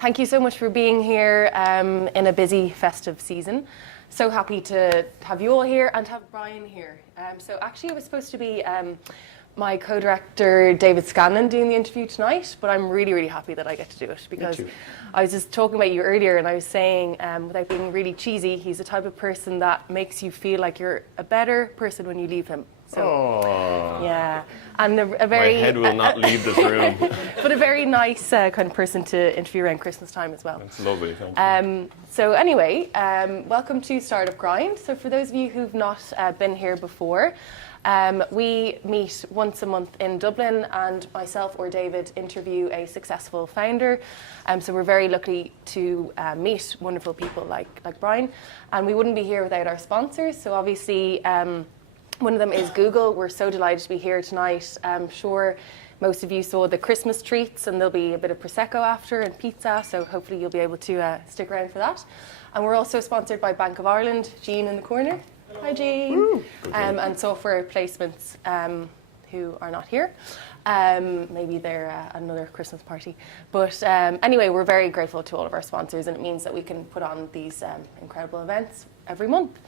Thank you so much for being here in a busy festive season. So happy to have you all here and to have Brian here. So actually it was supposed to be my co-director David Scanlon doing the interview tonight, but I'm really, really happy that I get to do it because I was just talking about you earlier and I was saying, without being really cheesy, he's the type of person that makes you feel like you're a better person when you leave him. So, yeah, and a very... My head will not leave this room. But a very nice kind of person to interview around Christmas time as well. That's lovely, thank you. So anyway, welcome to Startup Grind. So for those of you who've not been here before, we meet once a month in Dublin and myself or David interview a successful founder. So we're very lucky to meet wonderful people like Brian. And we wouldn't be here without our sponsors. So obviously, one of them is Google. We're so delighted to be here tonight. I'm sure most of you saw the Christmas treats and there'll be a bit of Prosecco after and pizza, so hopefully you'll be able to stick around for that. And we're also sponsored by Bank of Ireland, Jean in the corner. Hello. Hi Jean. And Software Placements, who are not here. Maybe they're at another Christmas party. But anyway, we're very grateful to all of our sponsors and it means that we can put on these incredible events every month.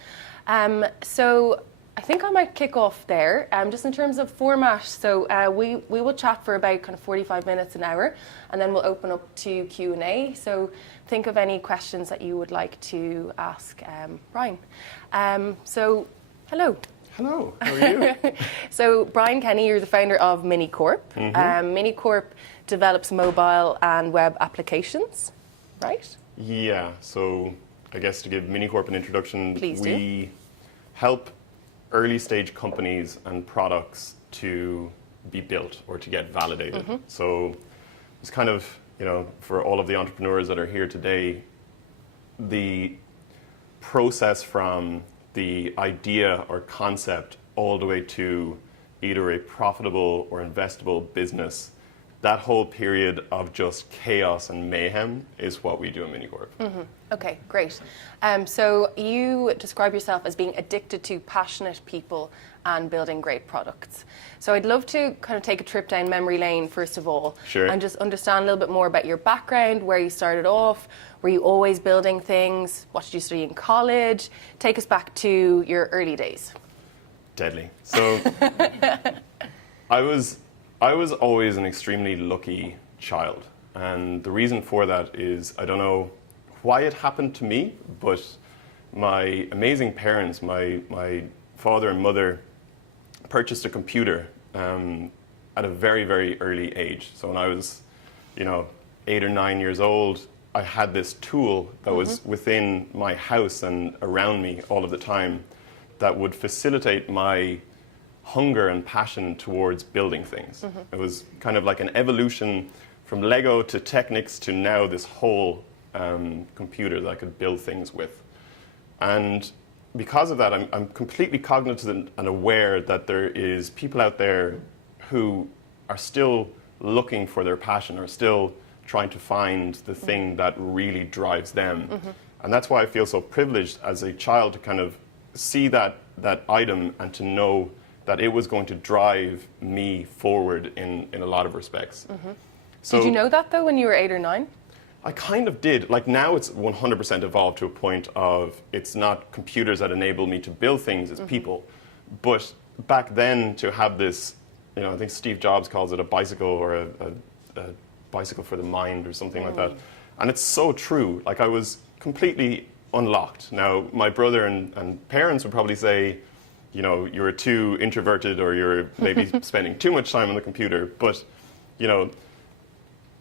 So I think I might kick off there, just in terms of format. So we will chat for about kind of 45 minutes, an hour, and then we'll open up to Q&A. So think of any questions that you would like to ask Brian. So hello. Hello, how are you? So Brian Kenny, you're the founder of MiniCorp. MiniCorp develops mobile and web applications, right? Yeah, so I guess to give MiniCorp an introduction, we help early stage companies and products to be built or to get validated. So it's kind of, for all of the entrepreneurs that are here today, the process from the idea or concept all the way to either a profitable or investable business, that whole period of just chaos and mayhem is what we do in MiniCorp. Okay, great. So you describe yourself as being addicted to passionate people and building great products. So I'd love to kind of take a trip down memory lane, first of all, and just understand a little bit more about your background, where you started off. Were you always building things? What did you study in college? Take us back to your early days. Deadly. So I was always an extremely lucky child. And the reason for that is, I don't know why it happened to me, but my amazing parents, my father and mother, purchased a computer at a very, very early age. So when I was, 8 or 9 years old, I had this tool that was within my house and around me all of the time that would facilitate my hunger and passion towards building things. It was kind of like an evolution from Lego to Technics to now this whole computer that I could build things with. And because of that, I'm completely cognizant and aware that there is people out there who are still looking for their passion, or still trying to find the thing that really drives them. And that's why I feel so privileged as a child to kind of see that item and to know that it was going to drive me forward in a lot of respects. So, did you know that though when you were 8 or 9? I kind of did. Like now it's 100% evolved to a point of it's not computers that enable me to build things, it's people. But back then to have this, I think Steve Jobs calls it a bicycle or a bicycle for the mind or something like that. And it's so true. Like I was completely unlocked. Now my brother and parents would probably say, you're too introverted or you're maybe spending too much time on the computer. But,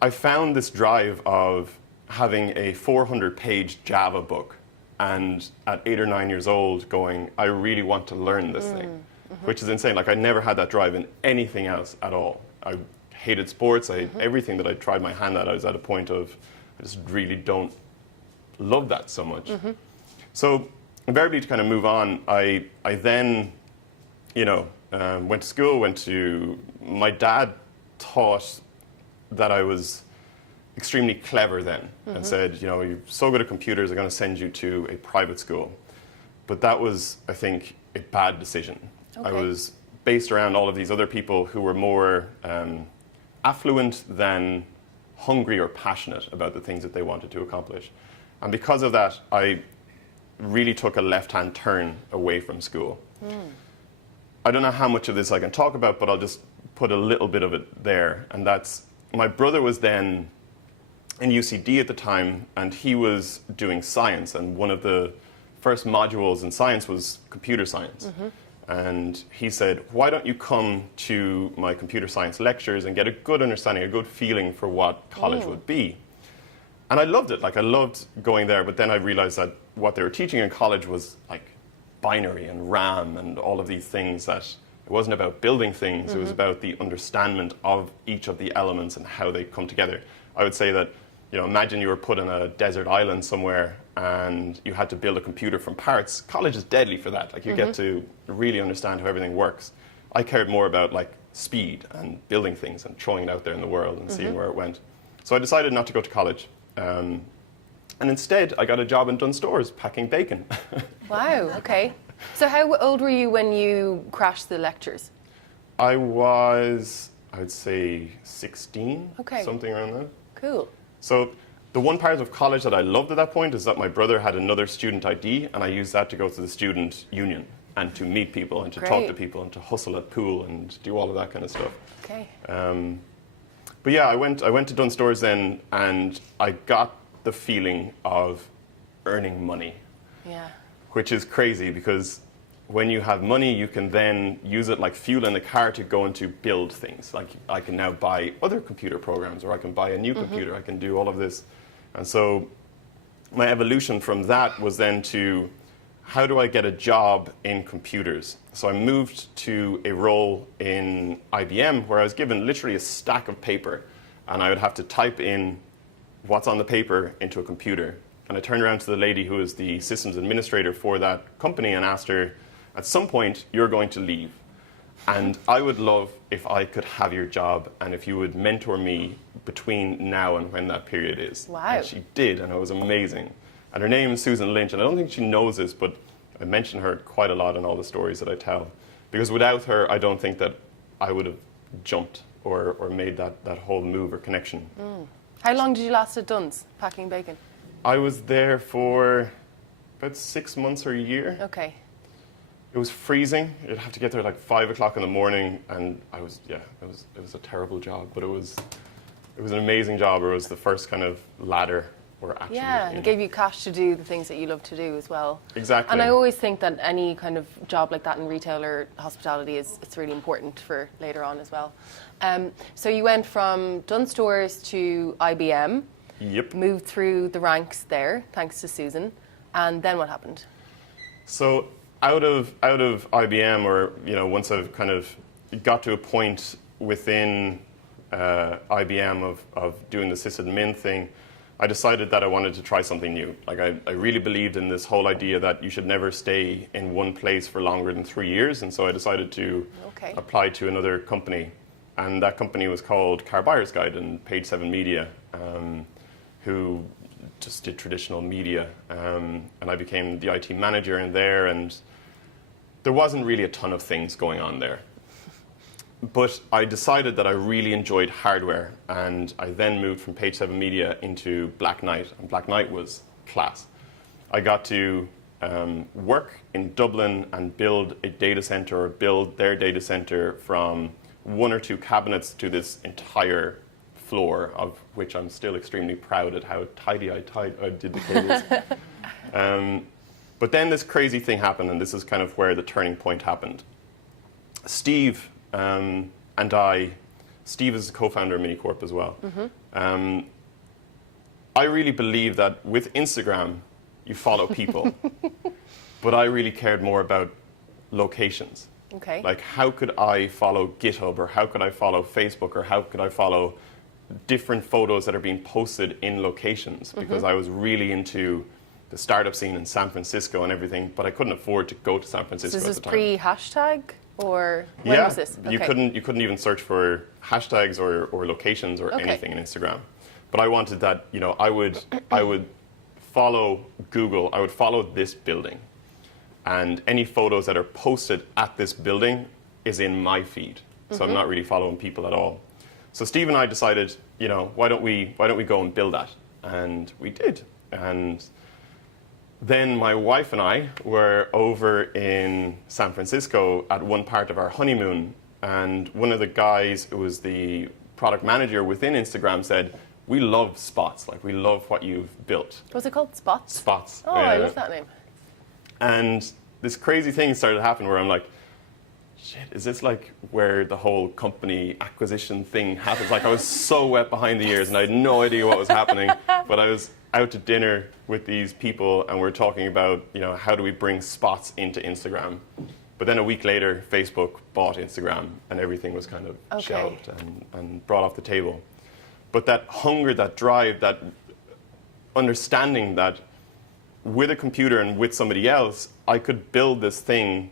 I found this drive of having a 400-page Java book and at 8 or 9 years old going, I really want to learn this thing, which is insane. Like I never had that drive in anything else at all. I hated sports. I everything that I tried my hand at, I was at a point of, I just really don't love that so much. So invariably to kind of move on, I then, went to school, my dad taught that I was extremely clever then and said, you're so good at computers, I'm going to send you to a private school. But that was, I think, a bad decision. I was based around all of these other people who were more affluent than hungry or passionate about the things that they wanted to accomplish. And because of that, I really took a left-hand turn away from school. I don't know how much of this I can talk about, but I'll just put a little bit of it there. And that's, my brother was then in UCD at the time, and he was doing science, and one of the first modules in science was computer science. And he said, why don't you come to my computer science lectures and get a good understanding, a good feeling for what college would be. And I loved it. Like, I loved going there, but then I realized that what they were teaching in college was like binary and RAM and all of these things, that it wasn't about building things, it was about the understanding of each of the elements and how they come together. I would say that, you know, imagine you were put on a desert island somewhere and you had to build a computer from parts. College is deadly for that. Like, you get to really understand how everything works. I cared more about like speed and building things and throwing it out there in the world and seeing where it went. So I decided not to go to college. And instead, I got a job in Dunnes Stores packing bacon. Wow, okay. So how old were you when you crashed the lectures? I was, I'd say 16, something around that. Cool. So the one part of college that I loved at that point is that my brother had another student ID, and I used that to go to the student union and to meet people and to talk to people and to hustle at pool and do all of that kind of stuff. Okay. But yeah, I went to Dunnes Stores then, and I got the feeling of earning money. Yeah. Which is crazy, because when you have money, you can then use it like fuel in the car to go and to build things. Like, I can now buy other computer programs, or I can buy a new computer, I can do all of this. And so my evolution from that was then to, how do I get a job in computers? So I moved to a role in IBM where I was given literally a stack of paper, and I would have to type in what's on the paper into a computer. And I turned around to the lady who was the systems administrator for that company and asked her, at some point, you're going to leave. And I would love if I could have your job and if you would mentor me between now and when that period is. Wow. And she did, and it was amazing. And her name is Susan Lynch, and I don't think she knows this, but I mention her quite a lot in all the stories that I tell. Because without her, I don't think that I would have jumped or made that whole move or connection. How long did you last at Dunnes, packing bacon? I was there for about 6 months or a year. Okay. It was freezing. You'd have to get there at like 5 o'clock in the morning, and it was a terrible job, but it was an amazing job. It was the first kind of ladder where actually, yeah, and it gave you cash to do the things that you love to do as well. Exactly. And I always think that any kind of job like that in retail or hospitality it's really important for later on as well. So you went from Dunnes Stores to IBM. Yep. Moved through the ranks there, thanks to Susan. And then what happened? So out of IBM, or once I've kind of got to a point within IBM of doing the sysadmin thing, I decided that I wanted to try something new. Like, I really believed in this whole idea that you should never stay in one place for longer than 3 years, and so I decided to apply to another company. And that company was called Car Buyer's Guide and Page 7 Media, who just did traditional media. And I became the IT manager in there, and there wasn't really a ton of things going on there. But I decided that I really enjoyed hardware, and I then moved from Page 7 Media into Black Knight, and Black Knight was class. I got to work in Dublin and build a data center, or build their data center from 1 or 2 cabinets to this entire floor, of which I'm still extremely proud at how tidy I did the cables. But then this crazy thing happened, and this is kind of where the turning point happened. Steve and Steve is the co-founder of MiniCorp as well. I really believe that with Instagram, you follow people. But I really cared more about locations. Okay. Like, how could I follow GitHub, or how could I follow Facebook, or how could I follow different photos that are being posted in locations? Because I was really into the startup scene in San Francisco and everything, but I couldn't afford to go to San Francisco at the time. So this is pre-hashtag, or when was this? You couldn't even search for hashtags or locations or anything in Instagram. But I wanted that, I would follow Google, I would follow this building. And any photos that are posted at this building is in my feed. So I'm not really following people at all. So Steve and I decided, why don't we go and build that? And we did. And then my wife and I were over in San Francisco at one part of our honeymoon, and one of the guys who was the product manager within Instagram said, we love Spots, like we love what you've built. Was it called Spots? Spots. Oh, I love that name. And this crazy thing started to happen where I'm like, shit, is this like where the whole company acquisition thing happens? Like I was so wet behind the ears and I had no idea what was happening, but I was out to dinner with these people and we're talking about, how do we bring Spots into Instagram? But then a week later, Facebook bought Instagram and everything was kind of shelved and brought off the table. But that hunger, that drive, that understanding that with a computer and with somebody else, I could build this thing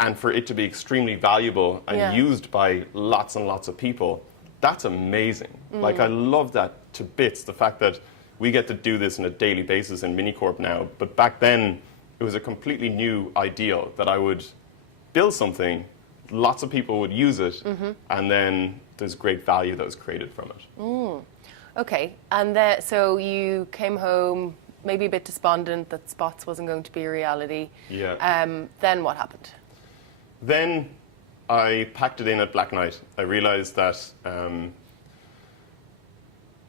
and for it to be extremely valuable and used by lots and lots of people, that's amazing. Like, I love that to bits, the fact that we get to do this on a daily basis in MiniCorp now. But back then, it was a completely new ideal that I would build something, lots of people would use it, and then there's great value that was created from it. Okay, and so you came home maybe a bit despondent that Spots wasn't going to be a reality. Yeah. Then what happened? Then I packed it in at Black Knight. I realized that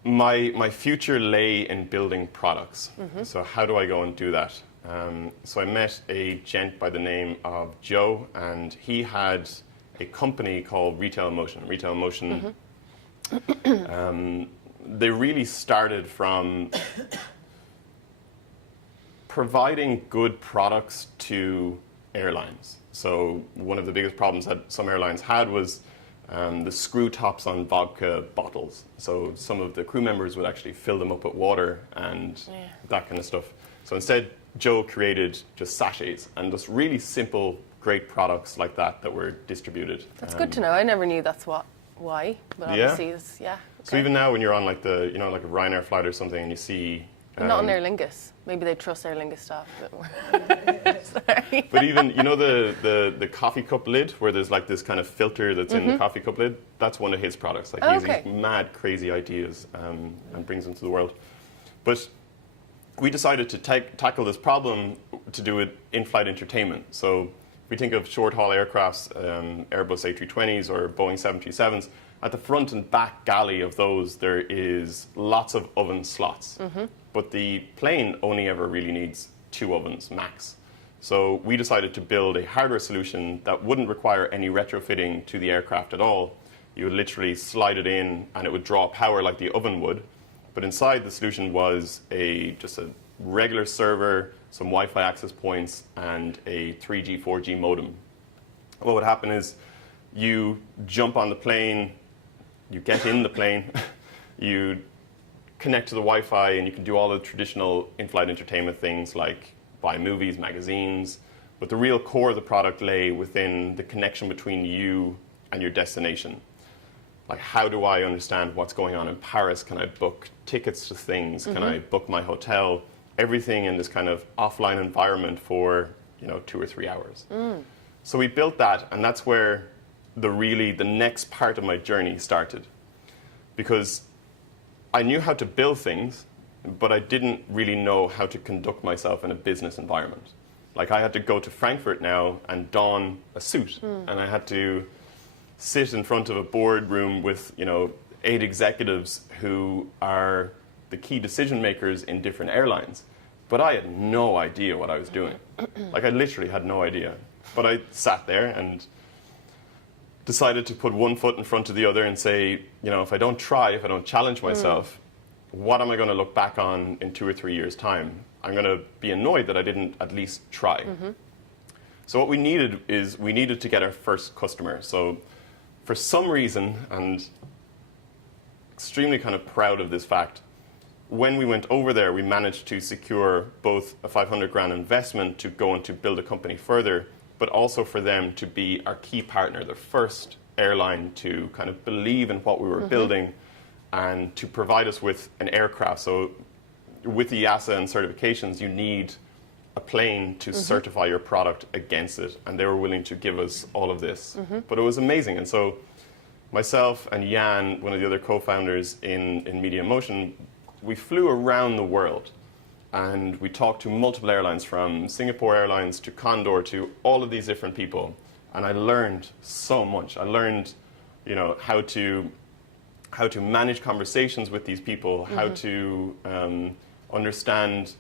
my future lay in building products. So how do I go and do that? So I met a gent by the name of Joe, and he had a company called Retail Motion. Retail Motion, they really started from providing good products to airlines. So one of the biggest problems that some airlines had was the screw tops on vodka bottles. So some of the crew members would actually fill them up with water and that kind of stuff. So instead, Joe created just sachets and just really simple, great products like that were distributed. That's good to know. I never knew that's why, but obviously it's, Okay. So even now when you're on like a Ryanair flight or something and you see... not on Aer Lingus. Maybe they trust Aer Lingus staff a bit more. Sorry. But even, the coffee cup lid where there's like this kind of filter that's in the coffee cup lid, that's one of his products. Like he has these mad, crazy ideas and brings them to the world. But we decided to tackle this problem to do it in-flight entertainment. So if we think of short-haul aircrafts, Airbus A320s or Boeing 737s, at the front and back galley of those, there is lots of oven slots. But the plane only ever really needs 2 ovens max. So we decided to build a hardware solution that wouldn't require any retrofitting to the aircraft at all. You would literally slide it in and it would draw power like the oven would. But inside the solution was just a regular server, some Wi-Fi access points, and a 3G, 4G modem. What would happen is you jump on the plane, you get in the plane, you connect to the Wi-Fi, and you can do all the traditional in-flight entertainment things like buy movies, magazines. But the real core of the product lay within the connection between you and your destination. Like, how do I understand what's going on in Paris? Can I book tickets to things? Can I book my hotel? Everything in this kind of offline environment for 2 or 3 hours. So we built that, and that's where the next part of my journey started. Because I knew how to build things, but I didn't really know how to conduct myself in a business environment. Like, I had to go to Frankfurt now and don a suit, and I had to sit in front of a boardroom with 8 executives who are the key decision makers in different airlines. But I had no idea what I was doing. Like, I literally had no idea. But I sat there and decided to put one foot in front of the other and say, if I don't try, if I don't challenge myself, what am I going to look back on in 2 or 3 years' time? I'm going to be annoyed that I didn't at least try. So what we needed to get our first customer. So for some reason, and extremely kind of proud of this fact, when we went over there, we managed to secure both a 500 grand investment to go and to build a company further, but also for them to be our key partner, the first airline to kind of believe in what we were building and to provide us with an aircraft. So with the EASA and certifications, you need a plane to certify your product against it. And they were willing to give us all of this. But it was amazing. And so myself and Jan, one of the other co-founders in Media Motion, we flew around the world. And we talked to multiple airlines, from Singapore Airlines to Condor to all of these different people. And I learned so much. I learned, how to manage conversations with these people, how to understand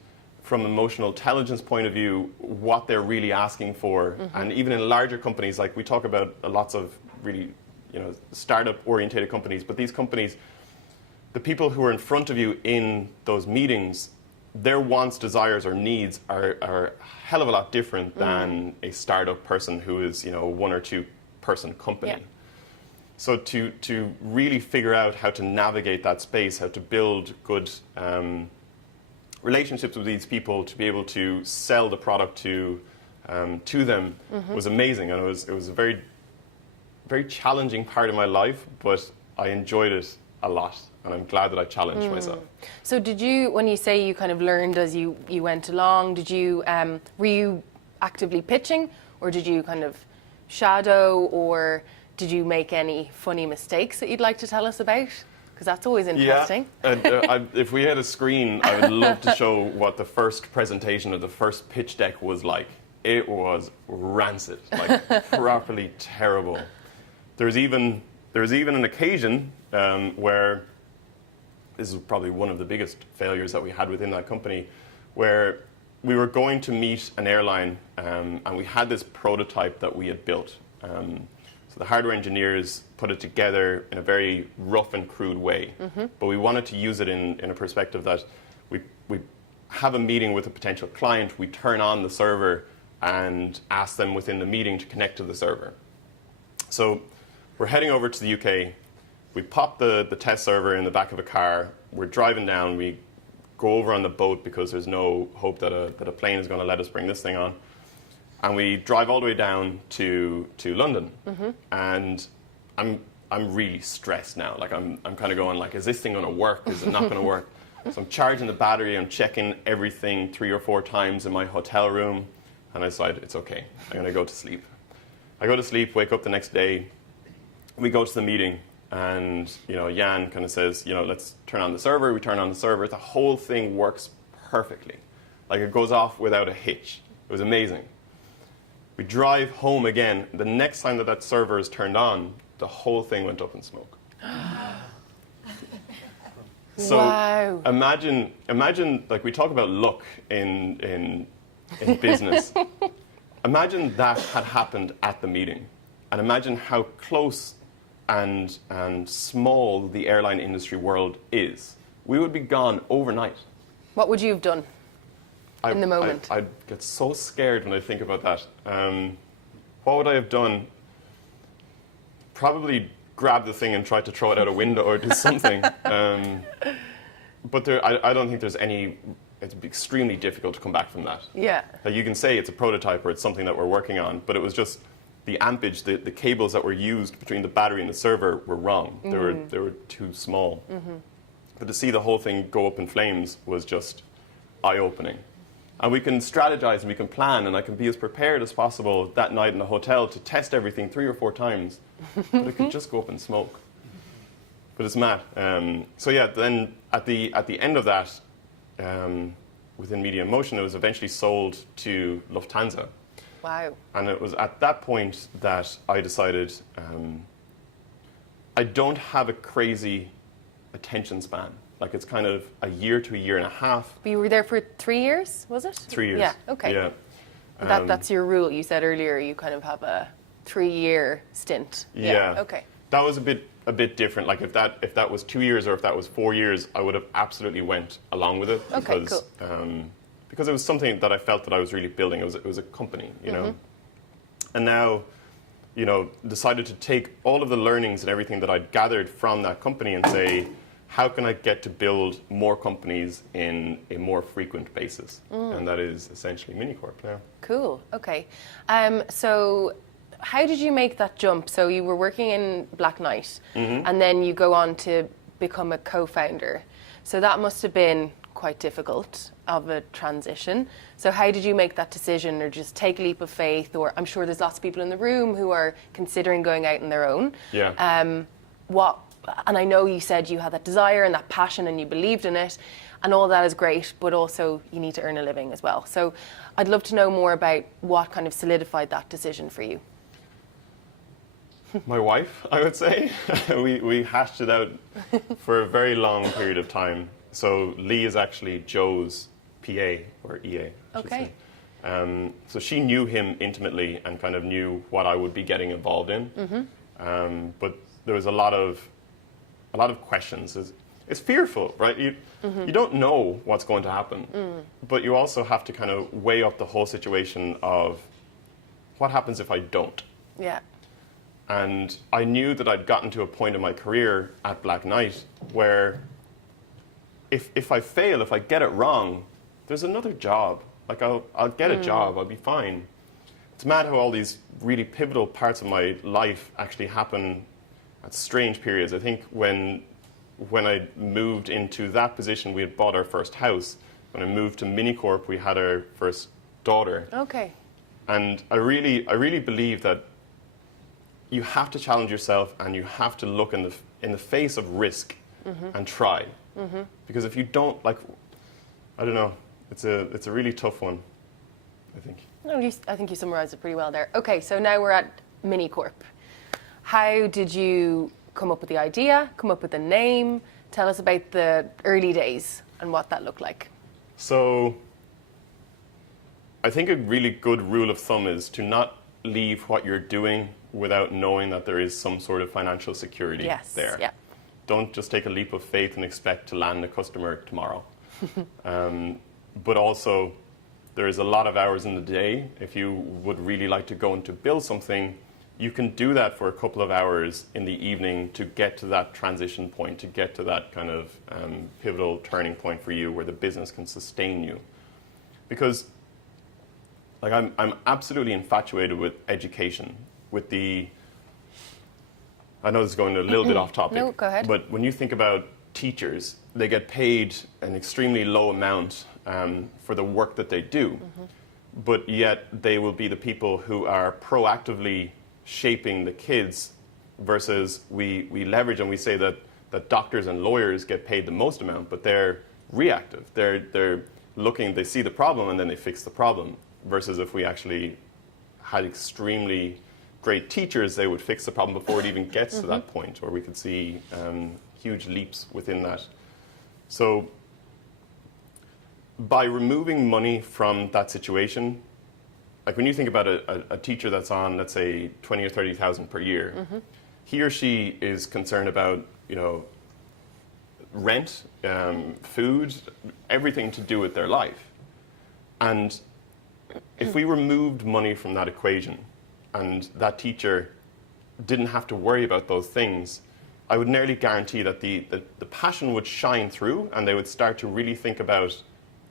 from emotional intelligence point of view what they're really asking for. And even in larger companies, like we talk about lots of really, startup orientated companies, but these companies, the people who are in front of you in those meetings, their wants, desires, or needs are a hell of a lot different than a startup person who is, a 1 or 2 person company. Yeah. So to really figure out how to navigate that space, how to build good relationships with these people, to be able to sell the product to them was amazing, and it was a very, very challenging part of my life, but I enjoyed it a lot. And I'm glad that I challenged myself. So did you, when you say you kind of learned as you went along, did you, were you actively pitching, or did you kind of shadow, or did you make any funny mistakes that you'd like to tell us about? Because that's always interesting. Yeah, if we had a screen, I would love to show what the first presentation or the first pitch deck was like. It was rancid, like properly terrible. There was even an occasion where, this is probably one of the biggest failures that we had within that company, where we were going to meet an airline and we had this prototype that we had built. So the hardware engineers put it together in a very rough and crude way, but we wanted to use it in a perspective that we have a meeting with a potential client, we turn on the server and ask them within the meeting to connect to the server. So we're heading over to the UK. We pop the test server in the back of a car. We're driving down. We go over on the boat because there's no hope that a plane is going to let us bring this thing on. And we drive all the way down to London. And I'm really stressed now. Like I'm kind of going like, is this thing going to work? Is it not going to work? So I'm charging the battery. I'm checking everything 3 or 4 times in my hotel room. And I decide it's okay. I'm going to go to sleep. I go to sleep, wake up the next day. We go to the meeting. And Jan kind of says, let's turn on the server. We turn on the server. The whole thing works perfectly. Like it goes off without a hitch. It was amazing. We drive home again. The next time that server is turned on, the whole thing went up in smoke. So wow. Imagine like we talk about luck in business. Imagine that had happened at the meeting, and imagine how close and small the airline industry world is. We would be gone overnight. What would you have done in the moment? I'd get so scared when I think about that. What would I have done? Probably grab the thing and try to throw it out a window or do something. But I don't think there's any... It's extremely difficult to come back from that. Yeah. Like you can say it's a prototype or it's something that we're working on, but it was just the ampage, the cables that were used between the battery and the server were wrong. They were too small. But to see the whole thing go up in flames was just eye-opening. And we can strategize and we can plan, and I can be as prepared as possible that night in the hotel to test everything 3 or 4 times, but it could just go up in smoke. But it's mad. So yeah, then at the end of that, within Media Motion, it was eventually sold to Lufthansa. Wow. And it was at that point that I decided I don't have a crazy attention span. Like it's kind of a year to a year and a half. But you were there for 3 years, was it? 3 years. Yeah, okay. Yeah. That's your rule. You said earlier you kind of have a 3-year stint. Yeah. Okay. That was a bit different. Like if that was 2 years or if that was 4 years, I would have absolutely went along with it because because it was something that I felt that I was really building. It was a company, you know. And now, decided to take all of the learnings and everything that I'd gathered from that company and say, how can I get to build more companies in a more frequent basis? And that is essentially MiniCorp now. Cool. Okay. So how did you make that jump? So you were working in Black Knight, and then you go on to become a co-founder. So that must have been quite difficult of a transition. So how did you make that decision, or just take a leap of faith? Or I'm sure there's lots of people in the room who are considering going out on their own. Yeah. and I know you said you had that desire and that passion and you believed in it, and all that is great, but also you need to earn a living as well. So I'd love to know more about what kind of solidified that decision for you. My wife, I would say. we hashed it out for a very long period of time. So Lee is actually Joe's PA, or EA, I should say. So she knew him intimately and kind of knew what I would be getting involved in. But there was a lot of questions. It's fearful, right? You don't know what's going to happen, but you also have to kind of weigh up the whole situation of what happens if I don't. Yeah. And I knew that I'd gotten to a point in my career at Black Knight where if I fail, if I get it wrong, there's another job. Like I'll get a job, I'll be fine. It's mad how all these really pivotal parts of my life actually happen at strange periods. I think when I moved into that position, we had bought our first house. When I moved to MiniCorp, we had our first daughter. Okay. And I really believe that you have to challenge yourself and you have to look in the face of risk and try. Because if you don't, like, I don't know, it's a really tough one, I think. No, I think you summarised it pretty well there. Okay, so now we're at MiniCorp. How did you come up with the idea, come up with the name? Tell us about the early days and what that looked like. So I think a really good rule of thumb is to not leave what you're doing without knowing that there is some sort of financial security there. Yeah. Don't just take a leap of faith and expect to land a customer tomorrow. But also, there is a lot of hours in the day. If you would really like to go and to build something, you can do that for a couple of hours in the evening to get to that transition point, to get to that kind of pivotal turning point for you where the business can sustain you. Because like I'm absolutely infatuated with education, with the, I know this is going a little bit off topic. No, go ahead. But when you think about teachers, they get paid an extremely low amount for the work that they do. But yet they will be the people who are proactively shaping the kids versus we leverage and we say that doctors and lawyers get paid the most amount, but they're reactive. They're looking, they see the problem and then they fix the problem. Versus if we actually had extremely great teachers, they would fix the problem before it even gets to that point, or we could see huge leaps within that. So by removing money from that situation, like when you think about a teacher that's on, let's say, 20 or 30,000 per year, he or she is concerned about, you know, rent, food, everything to do with their life. And if we removed money from that equation and that teacher didn't have to worry about those things, I would nearly guarantee that the passion would shine through and they would start to really think about,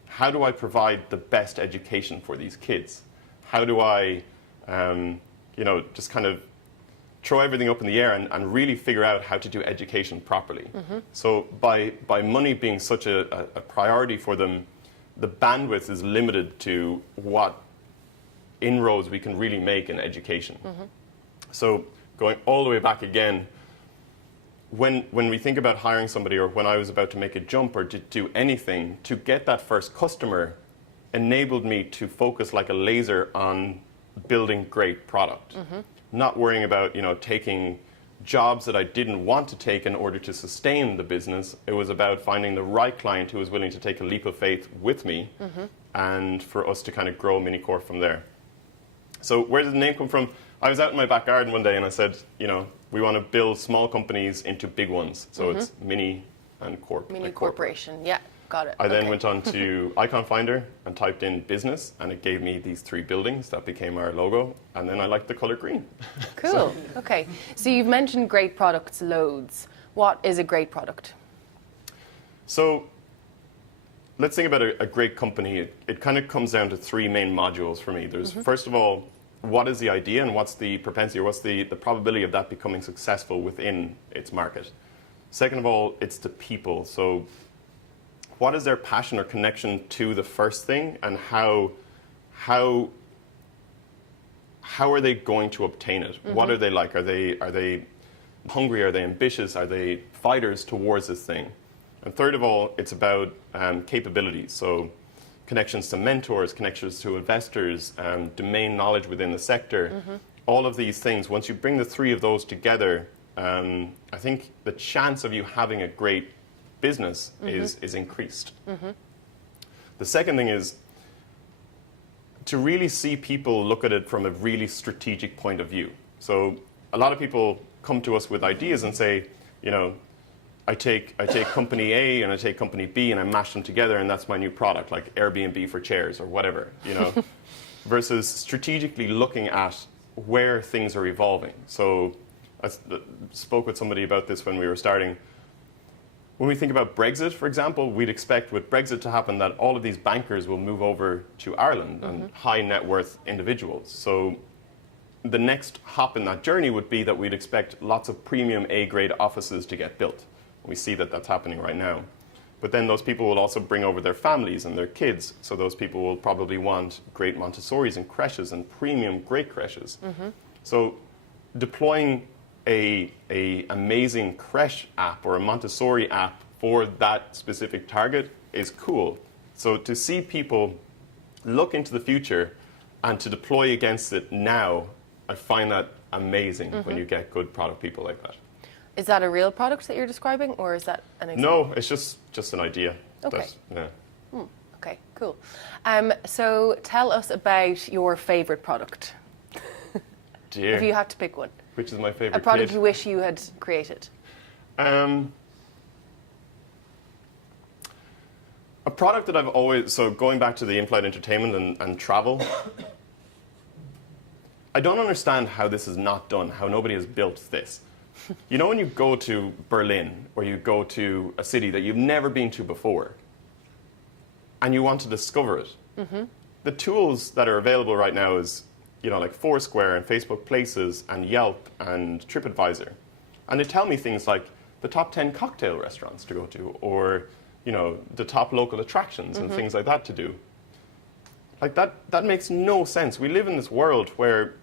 how do I provide the best education for these kids? How do I, you know, just kind of throw everything up in the air and really figure out how to do education properly? So by money being such a priority for them, the bandwidth is limited to what inroads we can really make in education. So going all the way back again, when we think about hiring somebody, or when I was about to make a jump or to do anything, to get that first customer enabled me to focus like a laser on building great product. Not worrying about, you know, taking jobs that I didn't want to take in order to sustain the business. It was about finding the right client who was willing to take a leap of faith with me and for us to kind of grow MiniCorp from there. So where did the name come from? I was out in my back garden one day and I said, you know, we want to build small companies into big ones. So it's Mini and Corp. Mini Corporation, yeah, got it. I then went on to Icon Finder and typed in business, and it gave me these 3 buildings that became our logo. And then I liked the color green. Cool. Okay. So you've mentioned great products loads. What is a great product? So let's think about a great company. It kind of comes down to 3 main modules for me. There's, first of all, what is the idea and what's the propensity, or what's the probability of that becoming successful within its market? Second of all, it's the people. So what is their passion or connection to the first thing, and how are they going to obtain it? What are they like? Are they hungry? Are they ambitious? Are they fighters towards this thing? And third of all, it's about capabilities. So connections to mentors, connections to investors, domain knowledge within the sector. All of these things, once you bring the three of those together, I think the chance of you having a great business is increased. The second thing is to really see people look at it from a really strategic point of view. So a lot of people come to us with ideas and say, you know, I take company A and I take company B and I mash them together and that's my new product, like Airbnb for chairs or whatever, you know, versus strategically looking at where things are evolving. So I spoke with somebody about this when we were starting. When we think about Brexit, for example, we'd expect with Brexit to happen that all of these bankers will move over to Ireland and high net worth individuals. So the next hop in that journey would be that we'd expect lots of premium A-grade offices to get built. We see that that's happening right now. But then those people will also bring over their families and their kids. So those people will probably want great Montessoris and creches and premium great creches. So deploying a amazing creche app or a Montessori app for that specific target is cool. So to see people look into the future and to deploy against it now, I find that amazing when you get good product people like that. Is that a real product that you're describing, or is that an example? No, it's just an idea. Okay. Yeah. Okay, cool. So tell us about your favourite product. Dear. If you had to pick one. Which is my favourite? A product you wish you had created. A product that I've always, so going back to the in-flight entertainment and travel, I don't understand how this is not done, how nobody has built this. You know when you go to Berlin or you go to a city that you've never been to before and you want to discover it, the tools that are available right now is, you know, like Foursquare and Facebook Places and Yelp and TripAdvisor. And they tell me things like the top 10 cocktail restaurants to go to or, you know, the top local attractions and things like that to do. Like that makes no sense. We live in this world where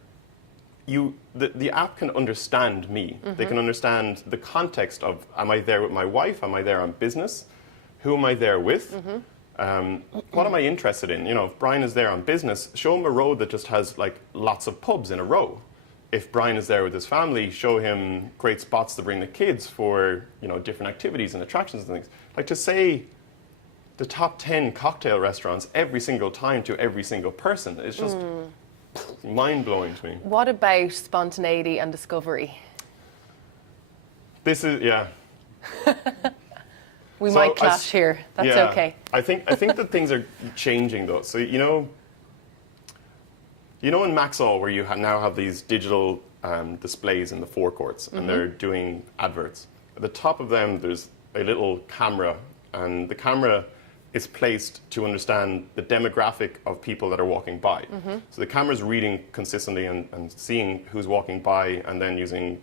the app can understand me. They can understand the context of, am I there with my wife? Am I there on business? Who am I there with? What am I interested in? You know, if Brian is there on business, show him a road that just has like lots of pubs in a row. If Brian is there with his family, show him great spots to bring the kids for, you know, different activities and attractions and things. Like to say the top 10 cocktail restaurants every single time to every single person is just mind-blowing to me. What about spontaneity and discovery? This is, yeah. We might clash here. That's okay. I think that things are changing though. So you know in Maxall where you now have these digital displays in the forecourts and they're doing adverts. At the top of them there's a little camera and the camera is placed to understand the demographic of people that are walking by. So the camera's reading consistently and seeing who's walking by and then using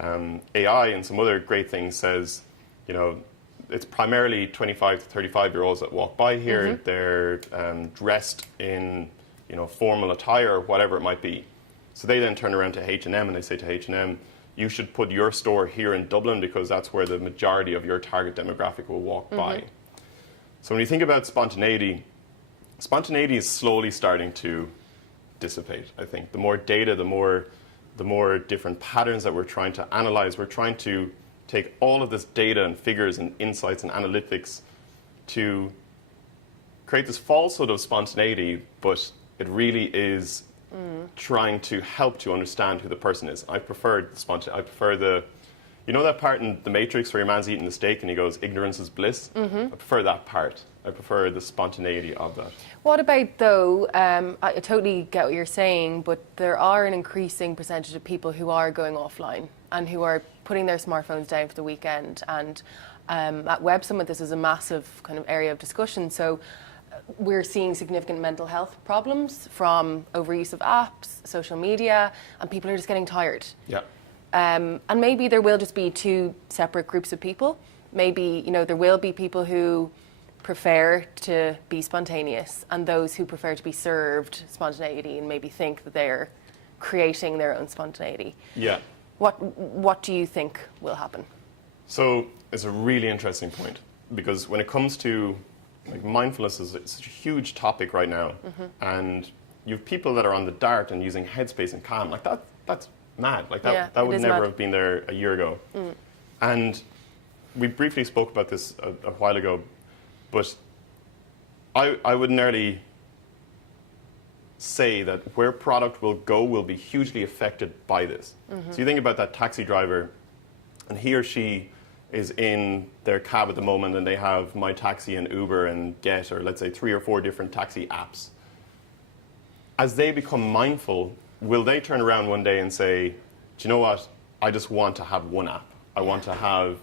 AI and some other great things says, you know, it's primarily 25 to 35-year-olds that walk by here. They're dressed in, you know, formal attire or whatever it might be. So they then turn around to H&M and they say to H&M, you should put your store here in Dublin because that's where the majority of your target demographic will walk by. So when you think about spontaneity is slowly starting to dissipate, I think. The more data, the more different patterns that we're trying to analyze, we're trying to take all of this data and figures and insights and analytics to create this falsehood of spontaneity, but it really is trying to help to understand who the person is. I prefer the you know that part in The Matrix where your man's eating the steak and he goes, ignorance is bliss? I prefer that part. I prefer the spontaneity of that. What about, though, I totally get what you're saying, but there are an increasing percentage of people who are going offline and who are putting their smartphones down for the weekend. And at Web Summit, this is a massive kind of area of discussion. So we're seeing significant mental health problems from overuse of apps, social media, and people are just getting tired. Yeah. And maybe there will just be two separate groups of people. Maybe, you know, there will be people who prefer to be spontaneous and those who prefer to be served spontaneity and maybe think that they're creating their own spontaneity. Yeah. What do you think will happen? So it's a really interesting point, because when it comes to like mindfulness, it's such a huge topic right now, and you have people that are on the dart and using Headspace and Calm. Like that's mad. Like that would never have been there a year ago. And we briefly spoke about this a while ago, but I would nearly say that where product will go will be hugely affected by this. So you think about that taxi driver, and he or she is in their cab at the moment, and they have My Taxi and Uber and Get, or let's say 3 or 4 different taxi apps. As they become mindful, will they turn around one day and say, do you know what, I just want to have one app. I want to have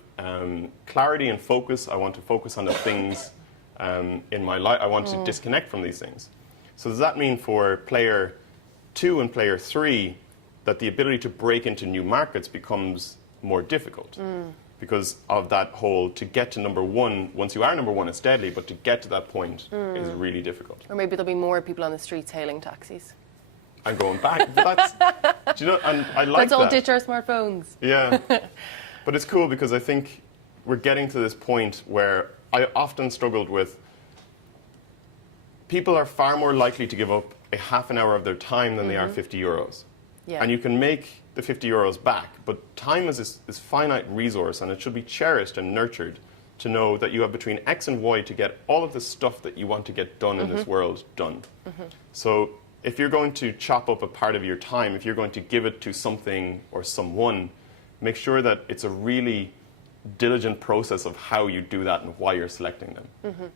clarity and focus. I want to focus on the things in my life. I want to disconnect from these things. So does that mean for player 2 and player 3 that the ability to break into new markets becomes more difficult? Because of that whole, to get to number 1, once you are number 1, it's deadly, but to get to that point is really difficult. Or maybe there'll be more people on the streets hailing taxis. And going back. But that's, do you know, and I like Let's all that. ditch our smartphones. Yeah. But it's cool because I think we're getting to this point where I often struggled with, people are far more likely to give up a half an hour of their time than they are 50 euros. Yeah. And you can make the 50 euros back, but time is this finite resource, and it should be cherished and nurtured to know that you have between X and Y to get all of the stuff that you want to get done in this world done. So if you're going to chop up a part of your time, if you're going to give it to something or someone, make sure that it's a really diligent process of how you do that and why you're selecting them.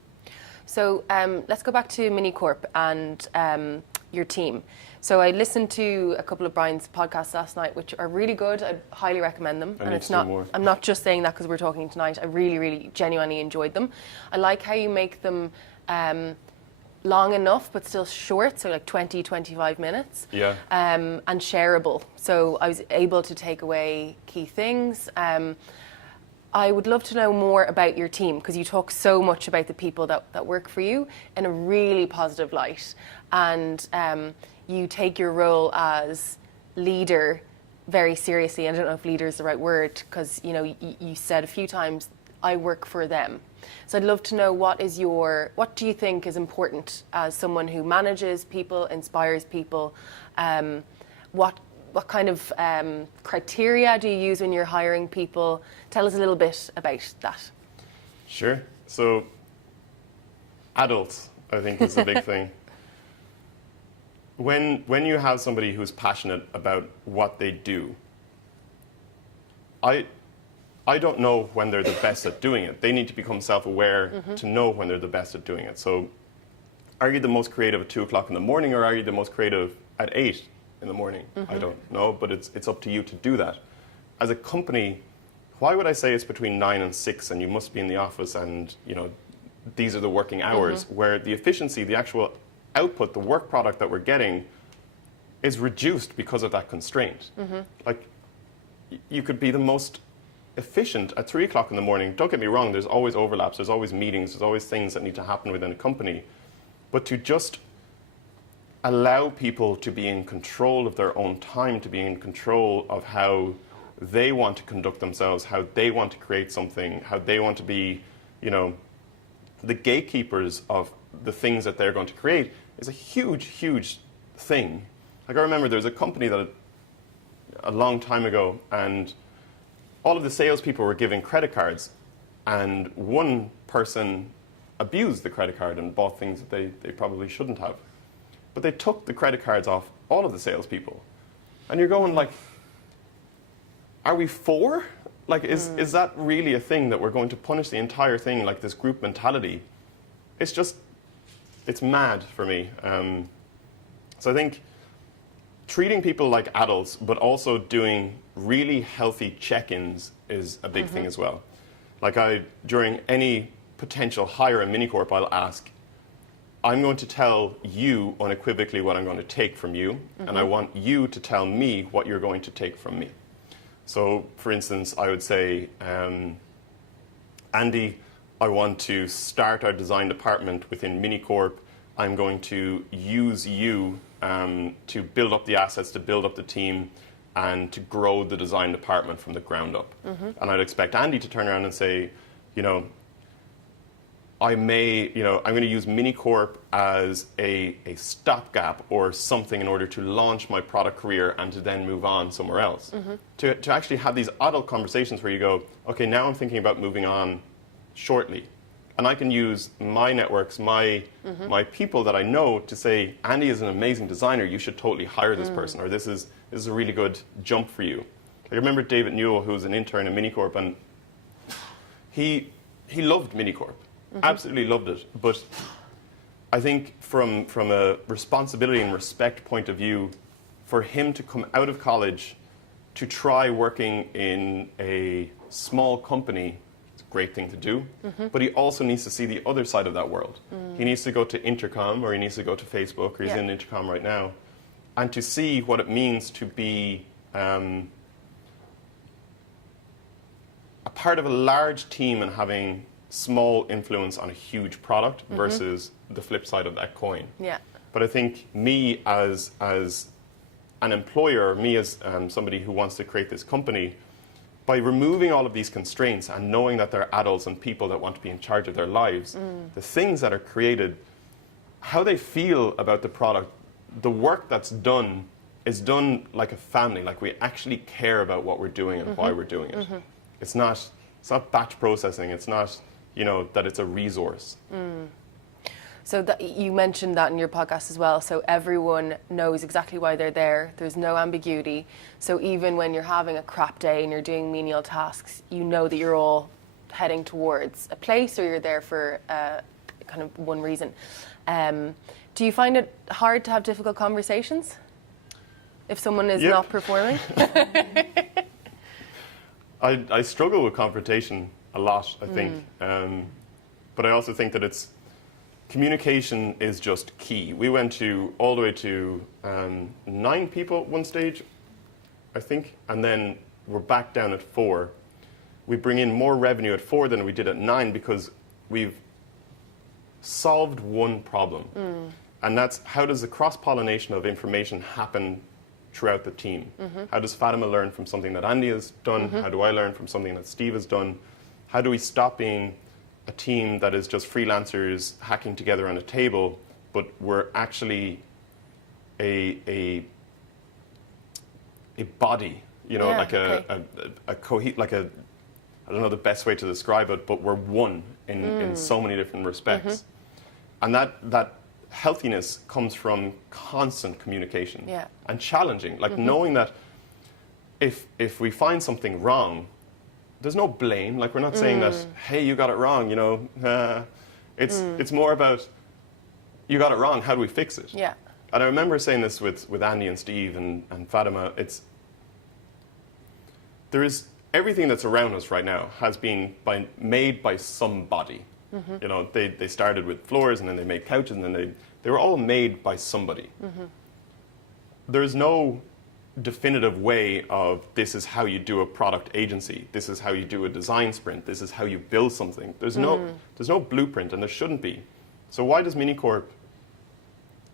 So let's go back to MiniCorp and your team. So I listened to a couple of Brian's podcasts last night, which are really good. I'd highly recommend them. And it's not more. I'm not just saying that because we're talking tonight. I really, really genuinely enjoyed them. I like how you make them long enough but still short, so like 20, 25 minutes. Yeah. And shareable. So I was able to take away key things. I would love to know more about your team, because you talk so much about the people that work for you in a really positive light. And you take your role as leader very seriously. I don't know if leader is the right word, because you said a few times, I work for them. So I'd love to know what do you think is important as someone who manages people, inspires people? What kind of criteria do you use when you're hiring people? Tell us a little bit about that. Sure. So adults, I think, is a big thing. When you have somebody who's passionate about what they do, I don't know when they're the best at doing it. They need to become self-aware to know when they're the best at doing it. So are you the most creative at 2 o'clock in the morning, or are you the most creative at 8 in the morning? I don't know, but it's up to you to do that. As a company, why would I say it's between 9 and 6 and you must be in the office and these are the working hours, where the efficiency, the actual output, the work product that we're getting is reduced because of that constraint. Like, you could be the most efficient at 3 o'clock in the morning. Don't get me wrong, there's always overlaps, there's always meetings, there's always things that need to happen within a company. But to just allow people to be in control of their own time, to be in control of how they want to conduct themselves, how they want to create something, how they want to be, the gatekeepers of the things that they're going to create, is a huge, huge thing. Like, I remember there was a company that a long time ago, and all of the salespeople were given credit cards, and one person abused the credit card and bought things that they probably shouldn't have. But they took the credit cards off all of the salespeople. And you're going like, are we for? Like, is that really a thing that we're going to punish the entire thing, like this group mentality? It's mad for me. So I think treating people like adults, but also doing really healthy check-ins is a big thing as well. Like, during any potential hire in MiniCorp, I'll ask, I'm going to tell you unequivocally what I'm going to take from you, and I want you to tell me what you're going to take from me. So, for instance, I would say, Andy, I want to start our design department within MiniCorp. I'm going to use you to build up the assets, to build up the team, and to grow the design department from the ground up. And I'd expect Andy to turn around and say, you know, I'm going to use MiniCorp as a stopgap or something in order to launch my product career and to then move on somewhere else. To actually have these adult conversations where you go, okay, now I'm thinking about moving on shortly. And I can use my networks, my people that I know to say, Andy is an amazing designer, you should totally hire this person, or this is a really good jump for you. I remember David Newell, who was an intern in MiniCorp, and he loved MiniCorp. Absolutely loved it, but I think from a responsibility and respect point of view, for him to come out of college to try working in a small company, it's a great thing to do, but he also needs to see the other side of that world. He needs to go to Intercom, or he needs to go to Facebook, or he's in Intercom right now, and to see what it means to be a part of a large team and having small influence on a huge product versus the flip side of that coin. Yeah. But I think me as an employer, me as somebody who wants to create this company, by removing all of these constraints and knowing that they're adults and people that want to be in charge of their lives, the things that are created, how they feel about the product, the work that's done is done like a family, like we actually care about what we're doing and why we're doing it. It's not batch processing, it's not, you know, that it's a resource. So you mentioned that in your podcast as well. So everyone knows exactly why they're there. There's no ambiguity. So even when you're having a crap day and you're doing menial tasks, you know that you're all heading towards a place, or you're there for kind of one reason. Do you find it hard to have difficult conversations if someone is not performing? I struggle with confrontation a lot, I think. But I also think that communication is just key. We went all the way to 9 people at one stage, I think, and then we're back down at 4. We bring in more revenue at 4 than we did at 9 because we've solved one problem. And that's, how does the cross-pollination of information happen throughout the team? How does Fatima learn from something that Andy has done? How do I learn from something that Steve has done? How do we stop being a team that is just freelancers hacking together on a table, but we're actually a body, you know, like a like a, I don't know the best way to describe it, but we're one in so many different respects. And that healthiness comes from constant communication and challenging, like knowing that if we find something wrong, there's no blame. Like, we're not saying that, hey, you got it wrong, you know. It's more about, you got it wrong, how do we fix it? Yeah. And I remember saying this with Andy and Steve and Fatima, everything that's around us right now has been made by somebody. You know, they started with floors, and then they made couches, and then they were all made by somebody. There's no definitive way of, this is how you do a product agency, this is how you do a design sprint, this is how you build something. There's no blueprint, and there shouldn't be. So why does MiniCorp,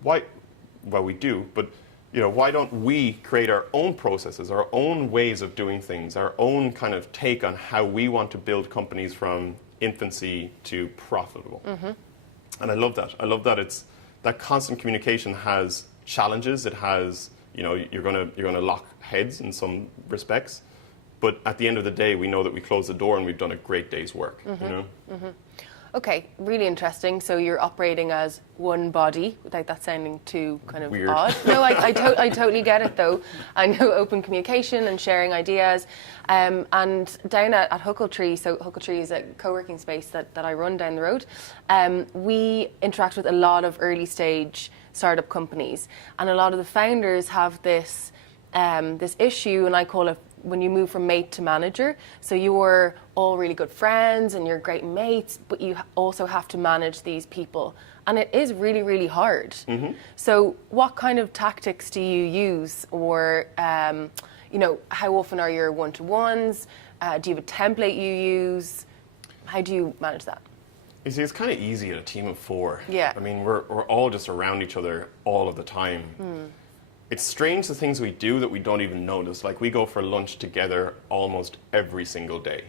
well, we do, but you know, why don't we create our own processes, our own ways of doing things, our own kind of take on how we want to build companies from infancy to profitable? And I love that. I love that that constant communication has challenges. It has, you know, you're gonna lock heads in some respects, but at the end of the day, we know that we close the door and we've done a great day's work. You know. Okay, really interesting. So you're operating as one body, without that sounding too kind of weird. Odd. No, I totally get it though. I know open communication and sharing ideas. And down at Huckletree, so Huckletree is a co-working space that I run down the road, we interact with a lot of early stage startup companies. And a lot of the founders have this issue, and I call it when you move from mate to manager. So you're all really good friends and you're great mates, but you also have to manage these people. And it is really, really hard. So what kind of tactics do you use? Or, you know, how often are your one-to-ones? Do you have a template you use? How do you manage that? You see, it's kind of easy in a team of 4. Yeah. I mean, we're all just around each other all of the time. it's strange the things we do that we don't even notice. Like we go for lunch together almost every single day.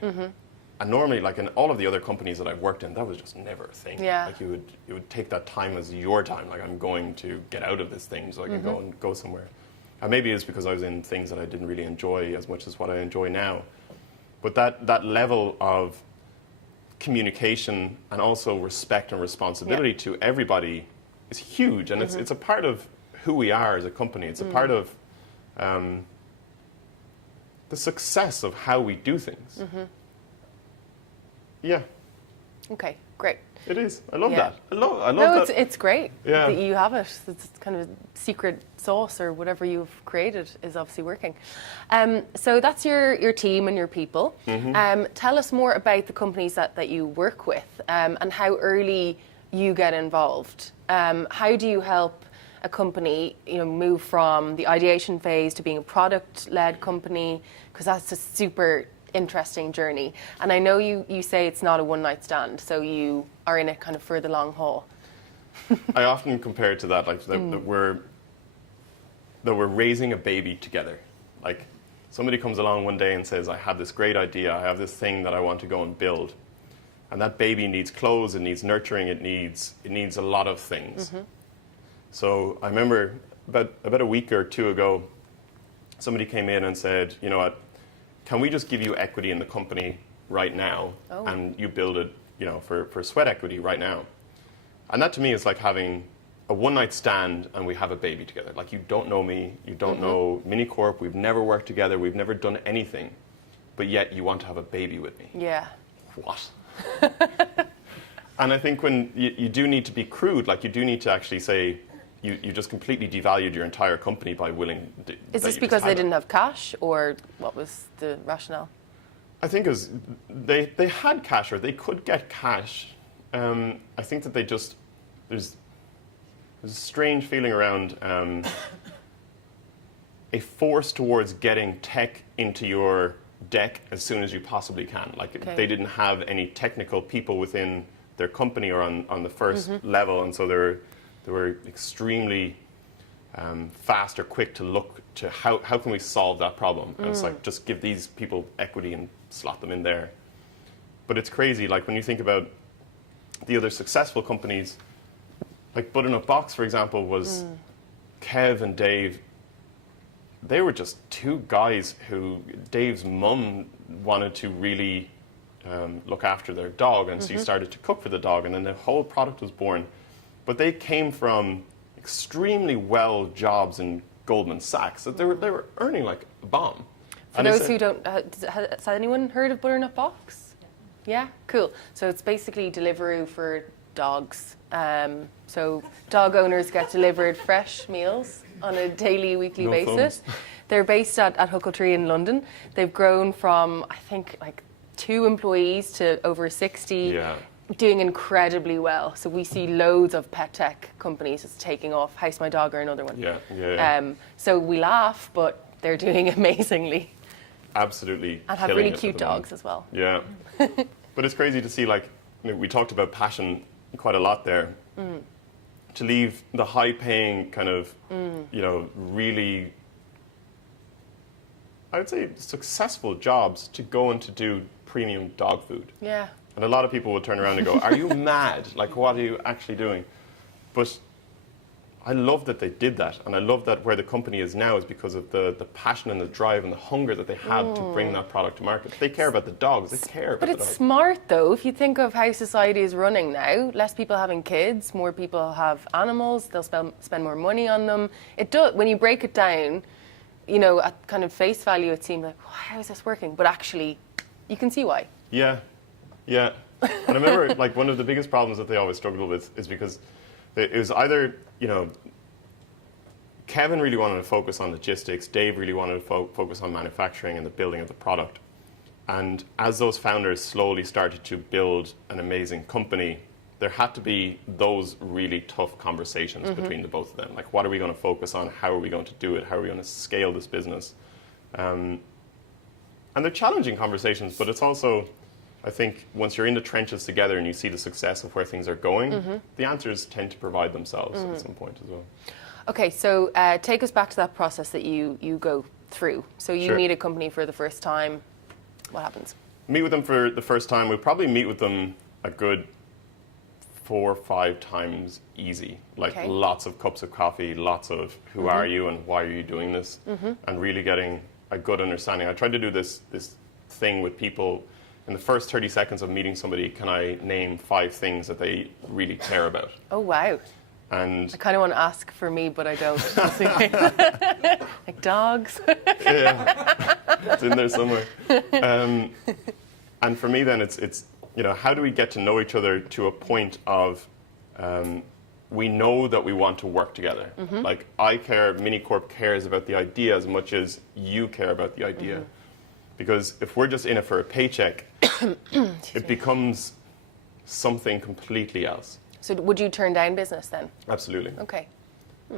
And normally, like in all of the other companies that I've worked in, that was just never a thing. Yeah. Like you would take that time as your time. Like I'm going to get out of this thing so I can go somewhere. And maybe it's because I was in things that I didn't really enjoy as much as what I enjoy now. But that level of communication and also respect and responsibility to everybody is huge. And it's a part of who we are as a company. It's a part of the success of how we do things. Yeah. Okay, great. It is. I love that. I love no, that. it's great Yeah. that you have it. It's kind of a secret sauce or whatever you've created is obviously working. So that's your team and your people. Tell us more about the companies that you work with and how early you get involved. How do you help a company, move from the ideation phase to being a product-led company? Because that's a super interesting journey. And I know you say it's not a one-night stand, so you are in it kind of for the long haul. I often compare it to that, like that we're raising a baby together. Like somebody comes along one day and says, I have this great idea, I have this thing that I want to go and build. And that baby needs clothes, it needs nurturing, it needs a lot of things. So I remember about a week or two ago, somebody came in and said, you know what, can we just give you equity in the company right now and you build it, for sweat equity right now? And that to me is like having a one-night stand and we have a baby together. Like you don't know me, you don't know MiniCorp, we've never worked together, we've never done anything, but yet you want to have a baby with me. Yeah. What? And I think when you do need to be crude, like you do need to actually say, you just completely devalued your entire company by willing. Is this because they didn't have cash, or what was the rationale? I think it was they had cash, or they could get cash. I think that there's a strange feeling around a force towards getting tech into your deck as soon as you possibly can. Like they didn't have any technical people within their company or on the first level, and so they were extremely fast or quick to look to how can we solve that problem. And it's like, just give these people equity and slot them in there. But it's crazy, like when you think about the other successful companies, like Butternut Box, for example, was Kev and Dave. They were just two guys who Dave's mum wanted to really look after their dog, and so she started to cook for the dog, and then the whole product was born. But they came from extremely well jobs in Goldman Sachs. So they were earning like a bomb. For those who don't, has anyone heard of Butternut Box? Yeah, cool. So it's basically Deliveroo for dogs. So dog owners get delivered fresh meals on a daily, weekly basis. They're based at Huckletree in London. They've grown from, I think, like 2 employees to over 60. Yeah. Doing incredibly well. So we see loads of pet tech companies just taking off. House My Dog are another one. Yeah. So we laugh, but they're doing amazingly. Absolutely. And have really cute dogs as well. Yeah. But it's crazy to see, like, we talked about passion quite a lot there. To leave the high-paying kind of, really, I would say, successful jobs to go and to do premium dog food. Yeah. And a lot of people would turn around and go, are you mad? Like, what are you actually doing? But I love that they did that. And I love that where the company is now is because of the passion and the drive and the hunger that they had to bring that product to market. They care about the dogs. They care about the dogs. But it's smart, though. If you think of how society is running now, less people having kids, more people have animals. They'll spend more money on them. It does. When you break it down, at kind of face value, it seems like, how is this working? But actually, you can see why. Yeah. Yeah, and I remember like one of the biggest problems that they always struggled with is because it was either, Kevin really wanted to focus on logistics, Dave really wanted to focus on manufacturing and the building of the product. And as those founders slowly started to build an amazing company, there had to be those really tough conversations between the both of them. Like, what are we going to focus on? How are we going to do it? How are we going to scale this business? And they're challenging conversations, but it's also, I think once you're in the trenches together and you see the success of where things are going, the answers tend to provide themselves at some point as well. Okay, so take us back to that process that you go through. So you Sure. meet a company for the first time. What happens? Meet with them for the first time. We'll probably meet with them a good 4 or 5 times easy. Like Okay. lots of cups of coffee, lots of who are you and why are you doing this, and really getting a good understanding. I tried to do this thing with people. In the first 30 seconds of meeting somebody, can I name 5 things that they really care about? Oh, wow. And I kind of want to ask for me, but I don't. Like dogs. yeah, it's in there somewhere. And for me, then it's how do we get to know each other to a point of we know that we want to work together. Like I care, MiniCorp cares about the idea as much as you care about the idea, because if we're just in it for a paycheck, it becomes something completely else. So would you turn down business then? Absolutely. Okay.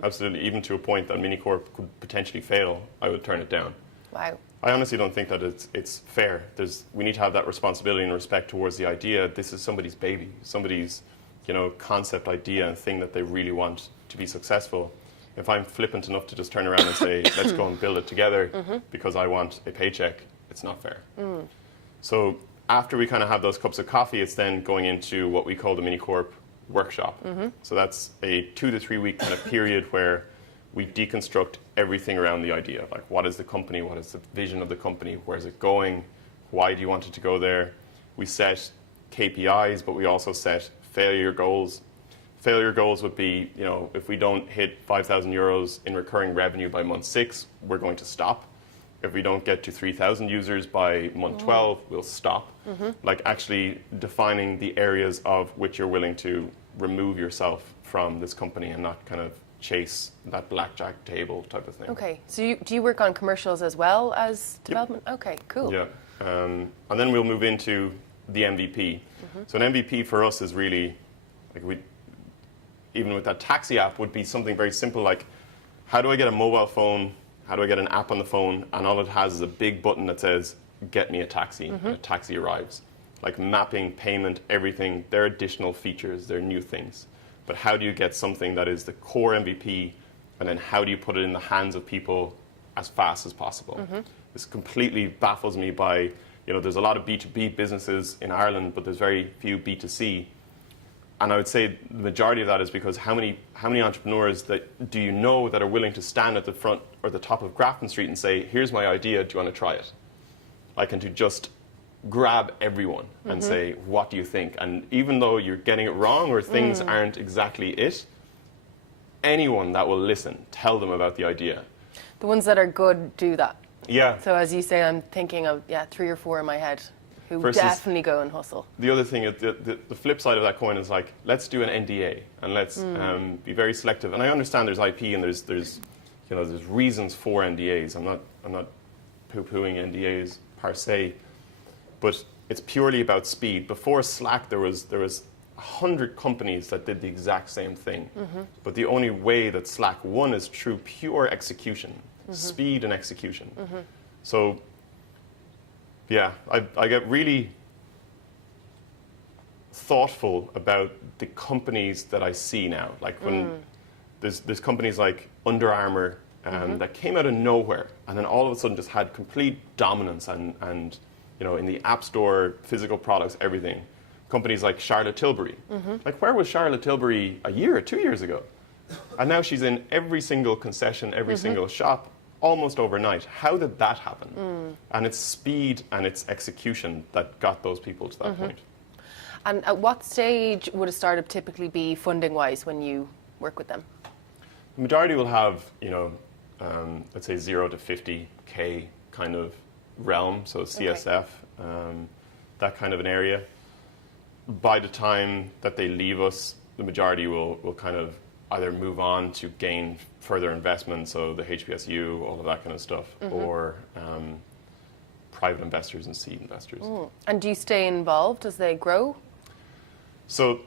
Absolutely, even to a point that MiniCorp could potentially fail, I would turn it down. Wow. I honestly don't think that it's fair. We need to have that responsibility and respect towards the idea. This is somebody's baby, somebody's concept, idea, and thing that they really want to be successful. If I'm flippant enough to just turn around and say, let's go and build it together because I want a paycheck, it's not fair. So after we kind of have those cups of coffee, it's then going into what we call the MiniCorp workshop. So that's a 2 to 3 week kind of period where we deconstruct everything around the idea. Like, what is the company? What is the vision of the company? Where's it going? Why do you want it to go there? We set KPIs, but we also set failure goals. Failure goals would be, if we don't hit 5,000 euros in recurring revenue by month 6, we're going to stop. If we don't get to 3,000 users by month 12, we'll stop. Like actually defining the areas of which you're willing to remove yourself from this company and not kind of chase that blackjack table type of thing. Okay. So do you work on commercials as well as development? Yep. Okay, cool. Yeah. And then we'll move into the MVP. So an MVP for us is really, like even with that taxi app, would be something very simple like, how do I get a mobile phone? How do I get an app on the phone? And all it has is a big button that says, get me a taxi. And a taxi arrives. Like mapping, payment, everything, they're additional features, they're new things. But how do you get something that is the core MVP, and then how do you put it in the hands of people as fast as possible? This completely baffles me by, there's a lot of B2B businesses in Ireland, but there's very few B2C. And I would say the majority of that is because how many entrepreneurs that do you know that are willing to stand at the front or the top of Grafton Street and say, here's my idea, do you want to try it? Like, and to just grab everyone and say, what do you think? And even though you're getting it wrong or things aren't exactly it, anyone that will listen, tell them about the idea. The ones that are good do that. Yeah. So as you say, I'm thinking of 3 or 4 in my head who Versus definitely go and hustle. The other thing, the flip side of that coin is like, let's do an NDA and let's be very selective. And I understand there's IP and there's reasons for NDAs. I'm not poo-pooing NDAs per se, but it's purely about speed. Before Slack, there was 100 companies that did the exact same thing. But the only way that Slack won is through pure execution, speed and execution. So, yeah, I get really thoughtful about the companies that I see now. Like when there's companies like Under Armour that came out of nowhere and then all of a sudden just had complete dominance and in the App Store, physical products, everything. Companies like Charlotte Tilbury. Like, where was Charlotte Tilbury a year or 2 years ago? And now she's in every single concession, every single shop, almost overnight. How did that happen? And it's speed and it's execution that got those people to that point. And at what stage would a startup typically be funding-wise when you work with them? The majority will have, let's say 0 to 50K kind of realm, so CSF, that kind of an area. By the time that they leave us, the majority will kind of either move on to gain further investment, so the HBSU, all of that kind of stuff, or private investors and seed investors. And do you stay involved as they grow? So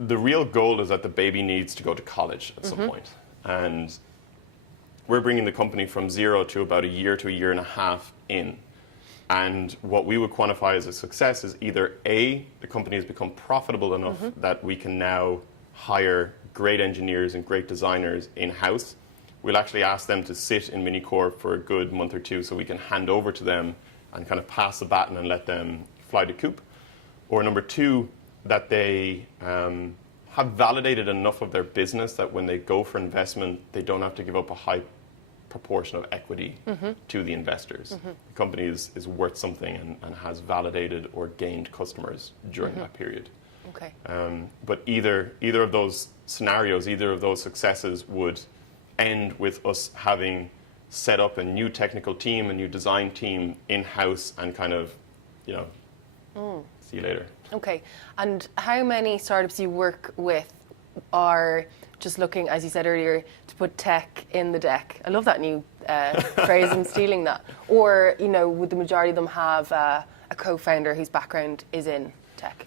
the real goal is that the baby needs to go to college at some point. And we're bringing the company from 0 to about a year to a year and a half in. And what we would quantify as a success is either A, the company has become profitable enough that we can now hire great engineers and great designers in-house. We'll actually ask them to sit in MiniCorp for a good month or two so we can hand over to them and kind of pass the baton and let them fly the coop. Or number two, that they have validated enough of their business that when they go for investment, they don't have to give up a high proportion of equity to the investors. The company is worth something and has validated or gained customers during that period. Okay. But either of those scenarios, either of those successes would end with us having set up a new technical team, a new design team in-house, and kind of, you know, see you later. Okay. And how many startups you work with are just looking, as you said earlier, to put tech in the deck? I love that new phrase. I'm stealing that. Or, you know, would the majority of them have a co-founder whose background is in tech?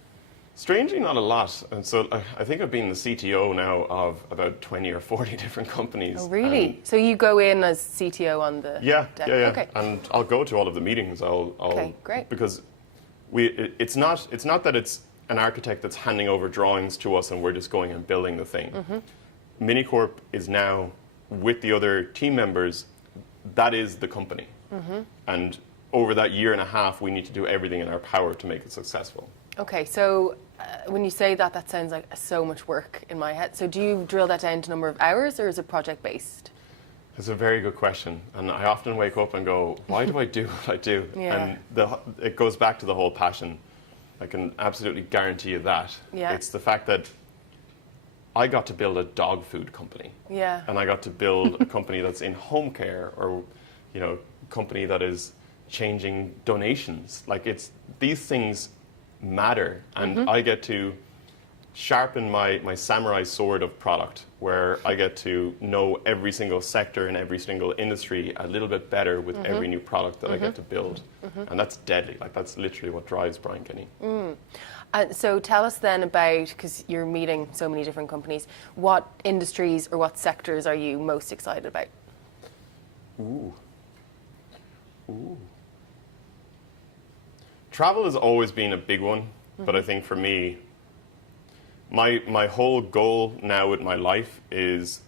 Strangely, not a lot. And so I think I've been the CTO now of about 20 or 40 different companies. Oh, really? So you go in as CTO on the deck? Yeah. Okay. And I'll go to all of the meetings. Okay, great. Because it's not that it's an architect that's handing over drawings to us and we're just going and building the thing. MiniCorp is now, with the other team members, that is the company. And over that year and a half, we need to do everything in our power to make it successful. Okay, so when you say that, that sounds like so much work in my head. So do you drill that down to number of hours, or is it project-based? It's a very good question. And I often wake up and go, why do I do what I do? Yeah. And it goes back to the whole passion. I can absolutely guarantee you that. Yeah. It's the fact that I got to build a dog food company. Yeah. And I got to build a company that's in home care, or, you know, a company that is changing donations. Like, these things matter, and I get to sharpen my samurai sword of product, where I get to know every single sector and every single industry a little bit better with every new product that I get to build. And that's deadly. Like, that's literally what drives Brian Kinney. So tell us then about, because you're meeting so many different companies, what industries or what sectors are you most excited about? Ooh. Travel has always been a big one, but I think for me, my whole goal now with my life is,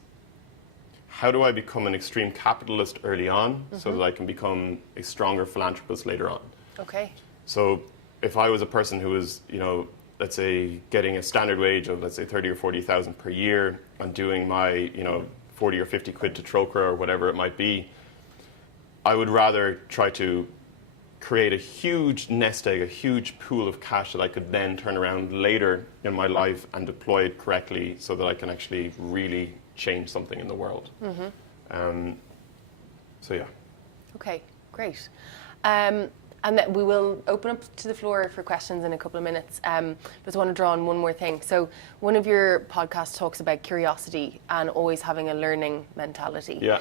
how do I become an extreme capitalist early on so that I can become a stronger philanthropist later on? Okay. So if I was a person who was, you know, let's say getting a standard wage of, let's say, 30 or 40,000 per year and doing my, you know, 40 or 50 quid to Troca or whatever it might be, I would rather try to create a huge nest egg, a huge pool of cash that I could then turn around later in my life and deploy it correctly so that I can actually really change something in the world. So yeah. Okay, great. And then we will open up to the floor for questions in a couple of minutes. Just want to draw on one more thing. So one of your podcasts talks about curiosity and always having a learning mentality. Yeah.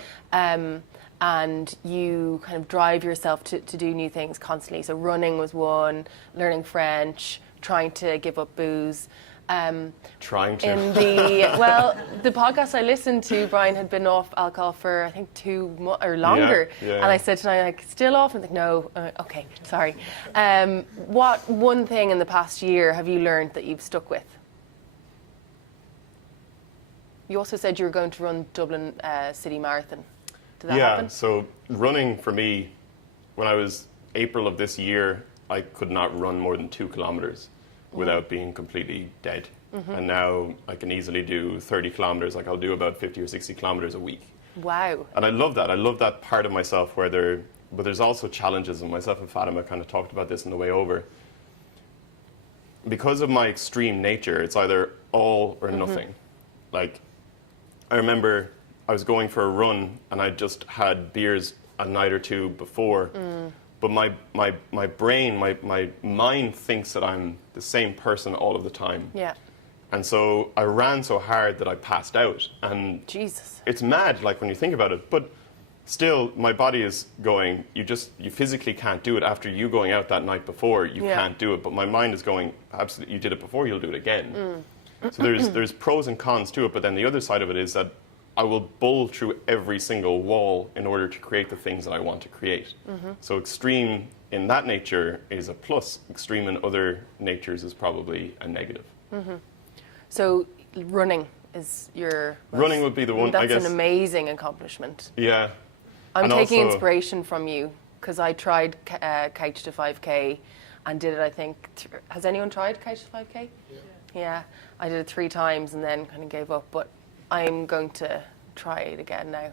And you kind of drive yourself to do new things constantly. So running was one, learning French, trying to give up booze. Trying to. The podcast I listened to, Brian had been off alcohol for I think 2 months or longer, Yeah. and I said tonight, like, still off? And like, no, okay, sorry. What one thing in the past year have you learned that you've stuck with? You also said you were going to run Dublin City Marathon. Did that happen? So running for me, when I was April of this year, I could not run more than 2 kilometers without being completely dead. And now I can easily do 30 kilometers. Like, I'll do about 50 or 60 kilometers a week. Wow. And I love that. I love that part of myself but there's also challenges, and myself and Fatima kind of talked about this on the way over. Because of my extreme nature, it's either all or nothing. Like, I remember I was going for a run and I just had beers a night or two before. But my brain, my mind thinks that I'm the same person all of the time. Yeah. And so I ran so hard that I passed out. And Jesus. It's mad, like, when you think about it. But still, my body is going, you physically can't do it. After you going out that night before, you can't do it. But my mind is going, absolutely, you did it before, you'll do it again. So there's pros and cons to it. But then the other side of it is that I will bowl through every single wall in order to create the things that I want to create. So extreme in that nature is a plus. Extreme in other natures is probably a negative. So running is your... Running would be the one, That's I guess. an amazing accomplishment. Yeah. I'm And taking also- inspiration from you because I tried Couch to 5K and did it, I think... Has anyone tried Couch to 5K? Yeah. I did it 3 times and then kind of gave up, but I'm going to try it again now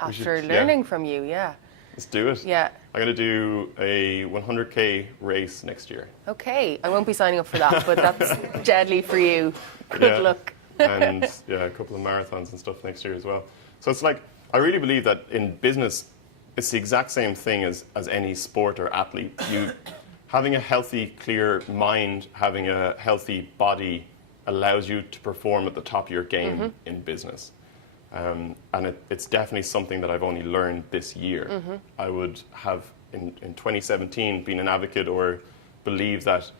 after learning from you, Let's do it. Yeah. I'm going to do a 100K race next year. Okay, I won't be signing up for that, but that's deadly for you. Good luck. And a couple of marathons and stuff next year as well. So it's like, I really believe that in business, it's the exact same thing as any sport or athlete. Having a healthy, clear mind, having a healthy body allows you to perform at the top of your game in business. And it's definitely something that I've only learned this year. I would have, in 2017, been an advocate or believe that,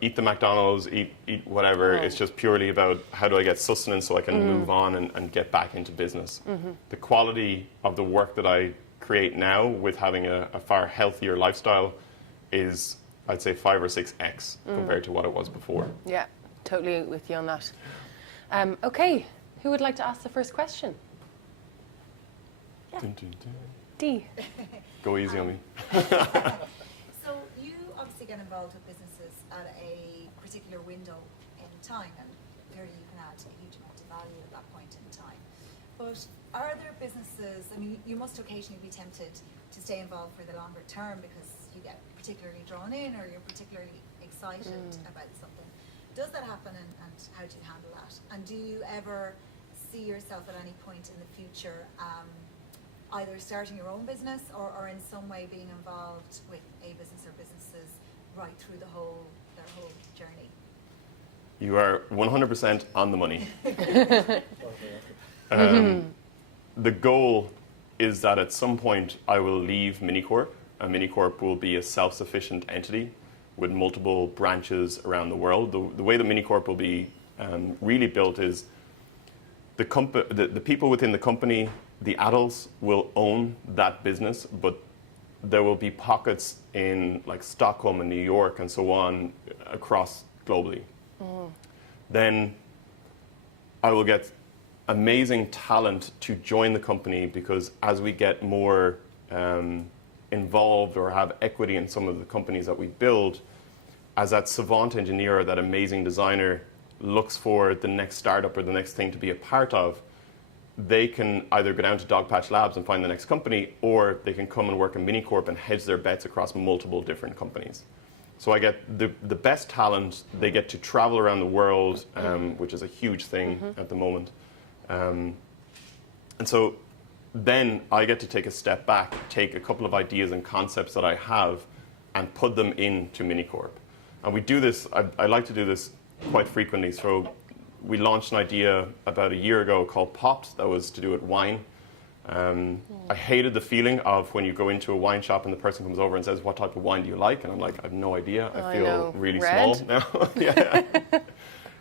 eat the McDonald's, eat whatever. It's just purely about how do I get sustenance so I can move on and get back into business. The quality of the work that I create now with having a far healthier lifestyle is, I'd say, 5 or 6x compared to what it was before. Yeah, totally with you on that. Okay, who would like to ask the first question? Dun, dun, dun. Dee. Go easy on me. So you obviously get involved with businesses at a particular window in time, and clearly you can add a huge amount of value at that point in time. But are there businesses, you must occasionally be tempted to stay involved for the longer term because you get particularly drawn in or you're particularly excited about something. Does that happen, and how do you handle that? And do you ever see yourself at any point in the future either starting your own business or in some way being involved with a business or businesses right through their whole journey? You are 100% on the money. The goal is that at some point I will leave MiniCorp, and MiniCorp will be a self-sufficient entity with multiple branches around the world. The way that MiniCorp will be really built is the people within the company, the adults, will own that business, but there will be pockets in like Stockholm and New York and so on across globally. Then I will get amazing talent to join the company because as we get more involved or have equity in some of the companies that we build, as that savant engineer or that amazing designer looks for the next startup or the next thing to be a part of, they can either go down to Dogpatch Labs and find the next company, or they can come and work in MiniCorp and hedge their bets across multiple different companies. So I get the best talent. They get to travel around the world, which is a huge thing at the moment. And so then I get to take a step back, take a couple of ideas and concepts that I have and put them into MiniCorp. And we do this, I like to do this quite frequently. So we launched an idea about a year ago called Pops that was to do with wine. I hated the feeling of when you go into a wine shop and the person comes over and says, "What type of wine do you like?" And I'm like, "I have no idea. I feel really small now." Yeah.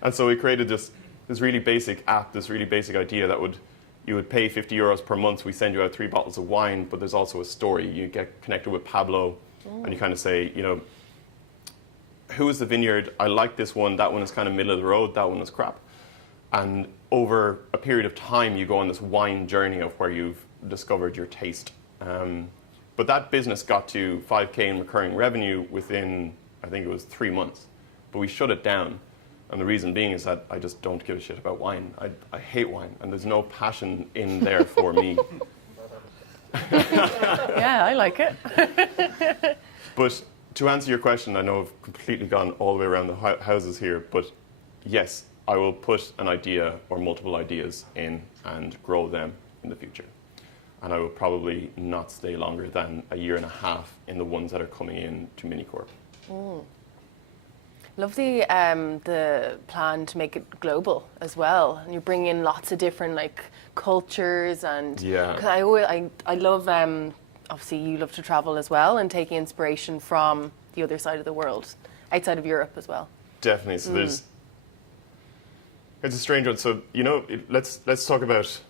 And so we created this really basic app, this really basic idea that you would pay €50 per month. We send you out 3 bottles of wine, but there's also a story. You get connected with Pablo, and you kind of say, who is the vineyard? I like this one. That one is kind of middle of the road. That one is crap. And over a period of time, you go on this wine journey of where you've discovered your taste. But that business got to 5K in recurring revenue within, I think it was 3 months. But we shut it down. And the reason being is that I just don't give a shit about wine. I hate wine, and there's no passion in there for me. Yeah, I like it. But to answer your question, I know I've completely gone all the way around the houses here, but yes, I will put an idea or multiple ideas in and grow them in the future. And I will probably not stay longer than a year and a half in the ones that are coming in to MiniCorp. Love the plan to make it global as well, and you bring in lots of different cultures and. Yeah. 'Cause I love obviously you love to travel as well and taking inspiration from the other side of the world, outside of Europe as well. Definitely. So it's a strange one. So let's talk about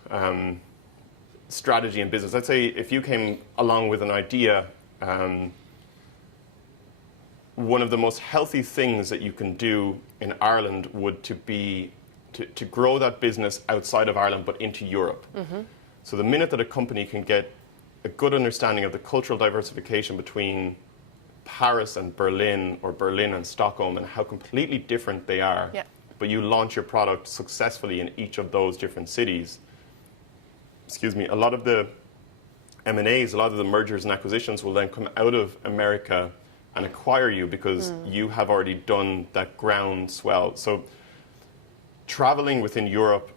strategy in business. Let's say if you came along with an idea. One of the most healthy things that you can do in Ireland would to be to grow that business outside of Ireland but into Europe. So the minute that a company can get a good understanding of the cultural diversification between Paris and Berlin, or Berlin and Stockholm, and how completely different they are, but you launch your product successfully in each of those different cities, excuse me, a lot of the M&As, a lot of the mergers and acquisitions will then come out of America and acquire you because you have already done that groundswell. So traveling within Europe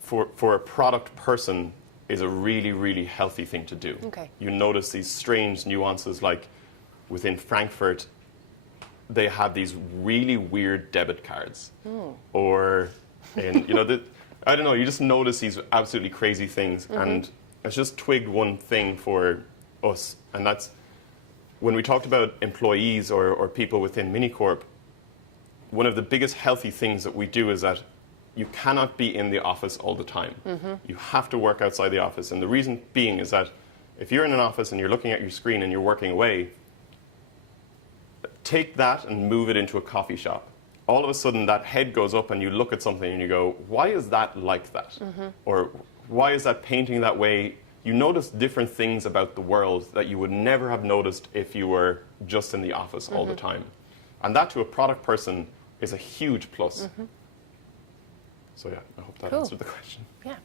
for a product person is a really, really healthy thing to do. Okay. You notice these strange nuances, like within Frankfurt, they have these really weird debit cards. Or, in, I don't know, you just notice these absolutely crazy things. And it's just twigged one thing for us, and that's when we talked about employees or people within MiniCorp, one of the biggest healthy things that we do is that you cannot be in the office all the time. You have to work outside the office. And the reason being is that if you're in an office and you're looking at your screen and you're working away, take that and move it into a coffee shop. All of a sudden that head goes up and you look at something and you go, why is that like that? Or why is that painting that way? You notice different things about the world that you would never have noticed if you were just in the office all the time. And that to a product person is a huge plus. So yeah, I hope that answered the question. Yeah.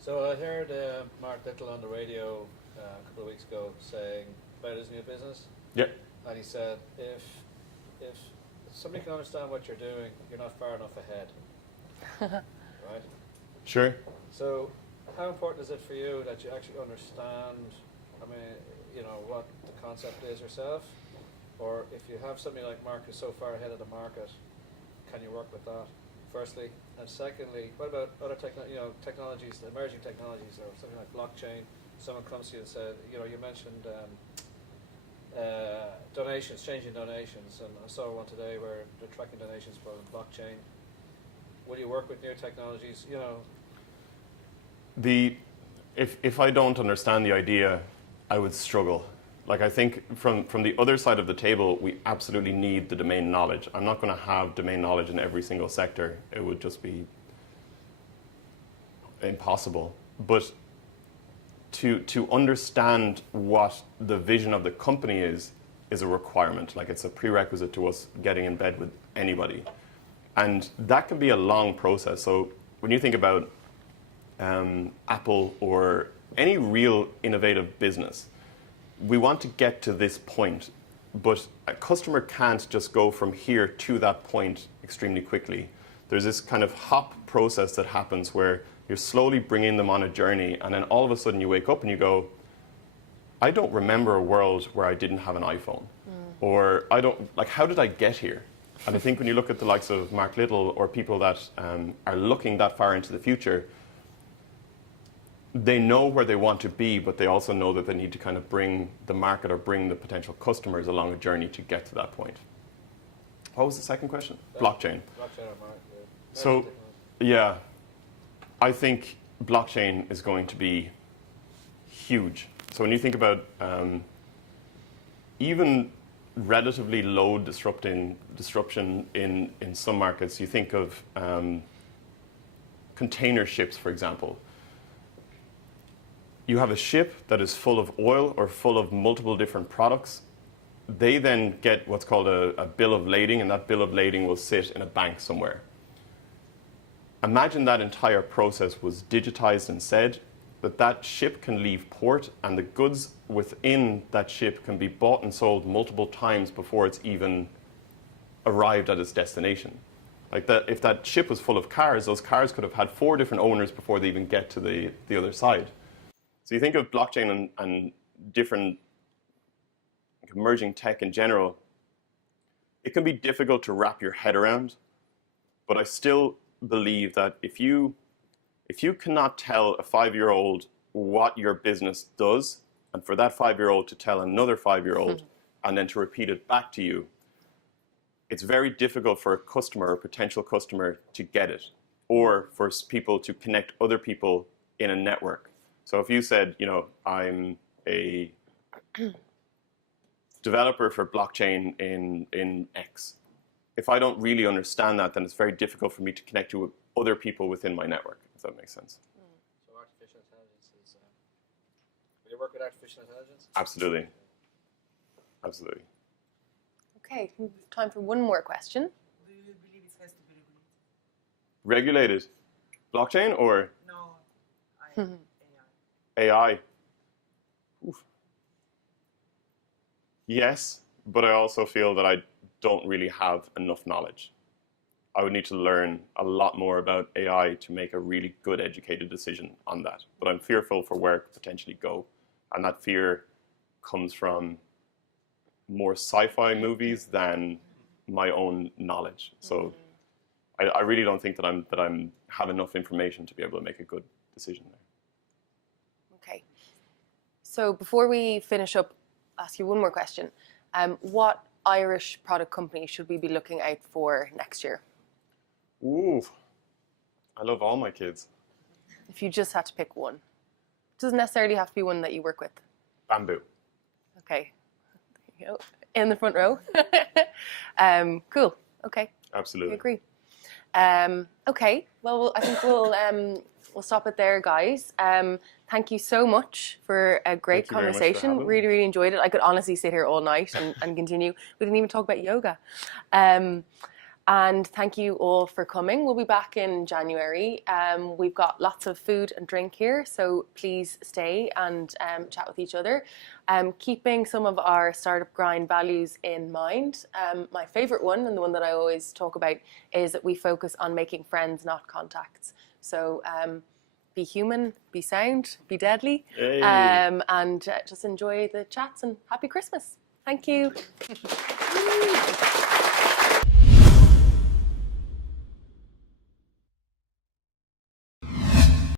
So I heard Mark Little on the radio a couple of weeks ago saying about his new business. Yeah. And he said, if somebody can understand what you're doing, you're not far enough ahead. Right? Sure. So how important is it for you that you actually understand, what the concept is yourself? Or if you have somebody like Mark who's so far ahead of the market, can you work with that, firstly? And secondly, what about other technologies, emerging technologies, or something like blockchain? Someone comes to you and said, you mentioned donations, changing donations, and I saw one today where they're tracking donations from blockchain. Will you work with new technologies? If I don't understand the idea, I would struggle. Like, I think from the other side of the table, we absolutely need the domain knowledge. I'm not going to have domain knowledge in every single sector. It would just be impossible. But to understand what the vision of the company is a requirement. Like, it's a prerequisite to us getting in bed with anybody. And that can be a long process. So when you think about Apple or any real innovative business, we want to get to this point, but a customer can't just go from here to that point extremely quickly. There's this kind of hop process that happens where you're slowly bringing them on a journey, and then all of a sudden you wake up and you go, I don't remember a world where I didn't have an iPhone. Or how did I get here? And I think when you look at the likes of Mark Little or people that are looking that far into the future, they know where they want to be, but they also know that they need to kind of bring the market or bring the potential customers along a journey to get to that point. What was the second question? Blockchain. Blockchain or Mark, yeah. So, yeah, I think blockchain is going to be huge. So when you think about even relatively low disruption in some markets, you think of container ships, for example. You have a ship that is full of oil or full of multiple different products. They then get what's called a bill of lading, and that bill of lading will sit in a bank somewhere. Imagine that entire process was digitized and said that ship can leave port, and the goods within that ship can be bought and sold multiple times before it's even arrived at its destination. Like that, if that ship was full of cars, those cars could have had 4 different owners before they even get to the other side. So you think of blockchain and different emerging tech in general, it can be difficult to wrap your head around, but I still believe that if you cannot tell a 5-year-old what your business does, and for that 5-year-old to tell another 5-year-old and then to repeat it back to you, it's very difficult for a customer or potential customer to get it, or for people to connect other people in a network. So if you said, I'm a developer for blockchain in X, if I don't really understand that, then it's very difficult for me to connect with other people within my network, if that makes sense. So artificial intelligence is... will you work with artificial intelligence? Absolutely. Absolutely. Okay, time for one more question. Do you believe it has to be regulated? Regulated. Blockchain or No, AI. AI? Oof. Yes, but I also feel that I don't really have enough knowledge. I would need to learn a lot more about AI to make a really good educated decision on that. But I'm fearful for where it could potentially go. And that fear comes from more sci-fi movies than my own knowledge. So I really don't think that I'm have enough information to be able to make a good decision there. Okay. So before we finish up, I'll ask you one more question. What Irish product company should we be looking out for next year? Ooh, I love all my kids. If you just had to pick one. It doesn't necessarily have to be one that you work with. Bamboo. Okay. There you go. In the front row. Cool. Okay. I Absolutely. agree. Okay. Well, I think we'll stop it there, guys. Thank you so much for a great Thank you very much for conversation. having me. Really, really enjoyed it. I could honestly sit here all night and continue. We didn't even talk about yoga. And thank you all for coming. We'll be back in January. We've got lots of food and drink here, so please stay and chat with each other. Keeping some of our Startup Grind values in mind. My favourite one, and the one that I always talk about, is that we focus on making friends, not contacts. So be human, be sound, be deadly, Yay. and just enjoy the chats, and happy Christmas. Thank you.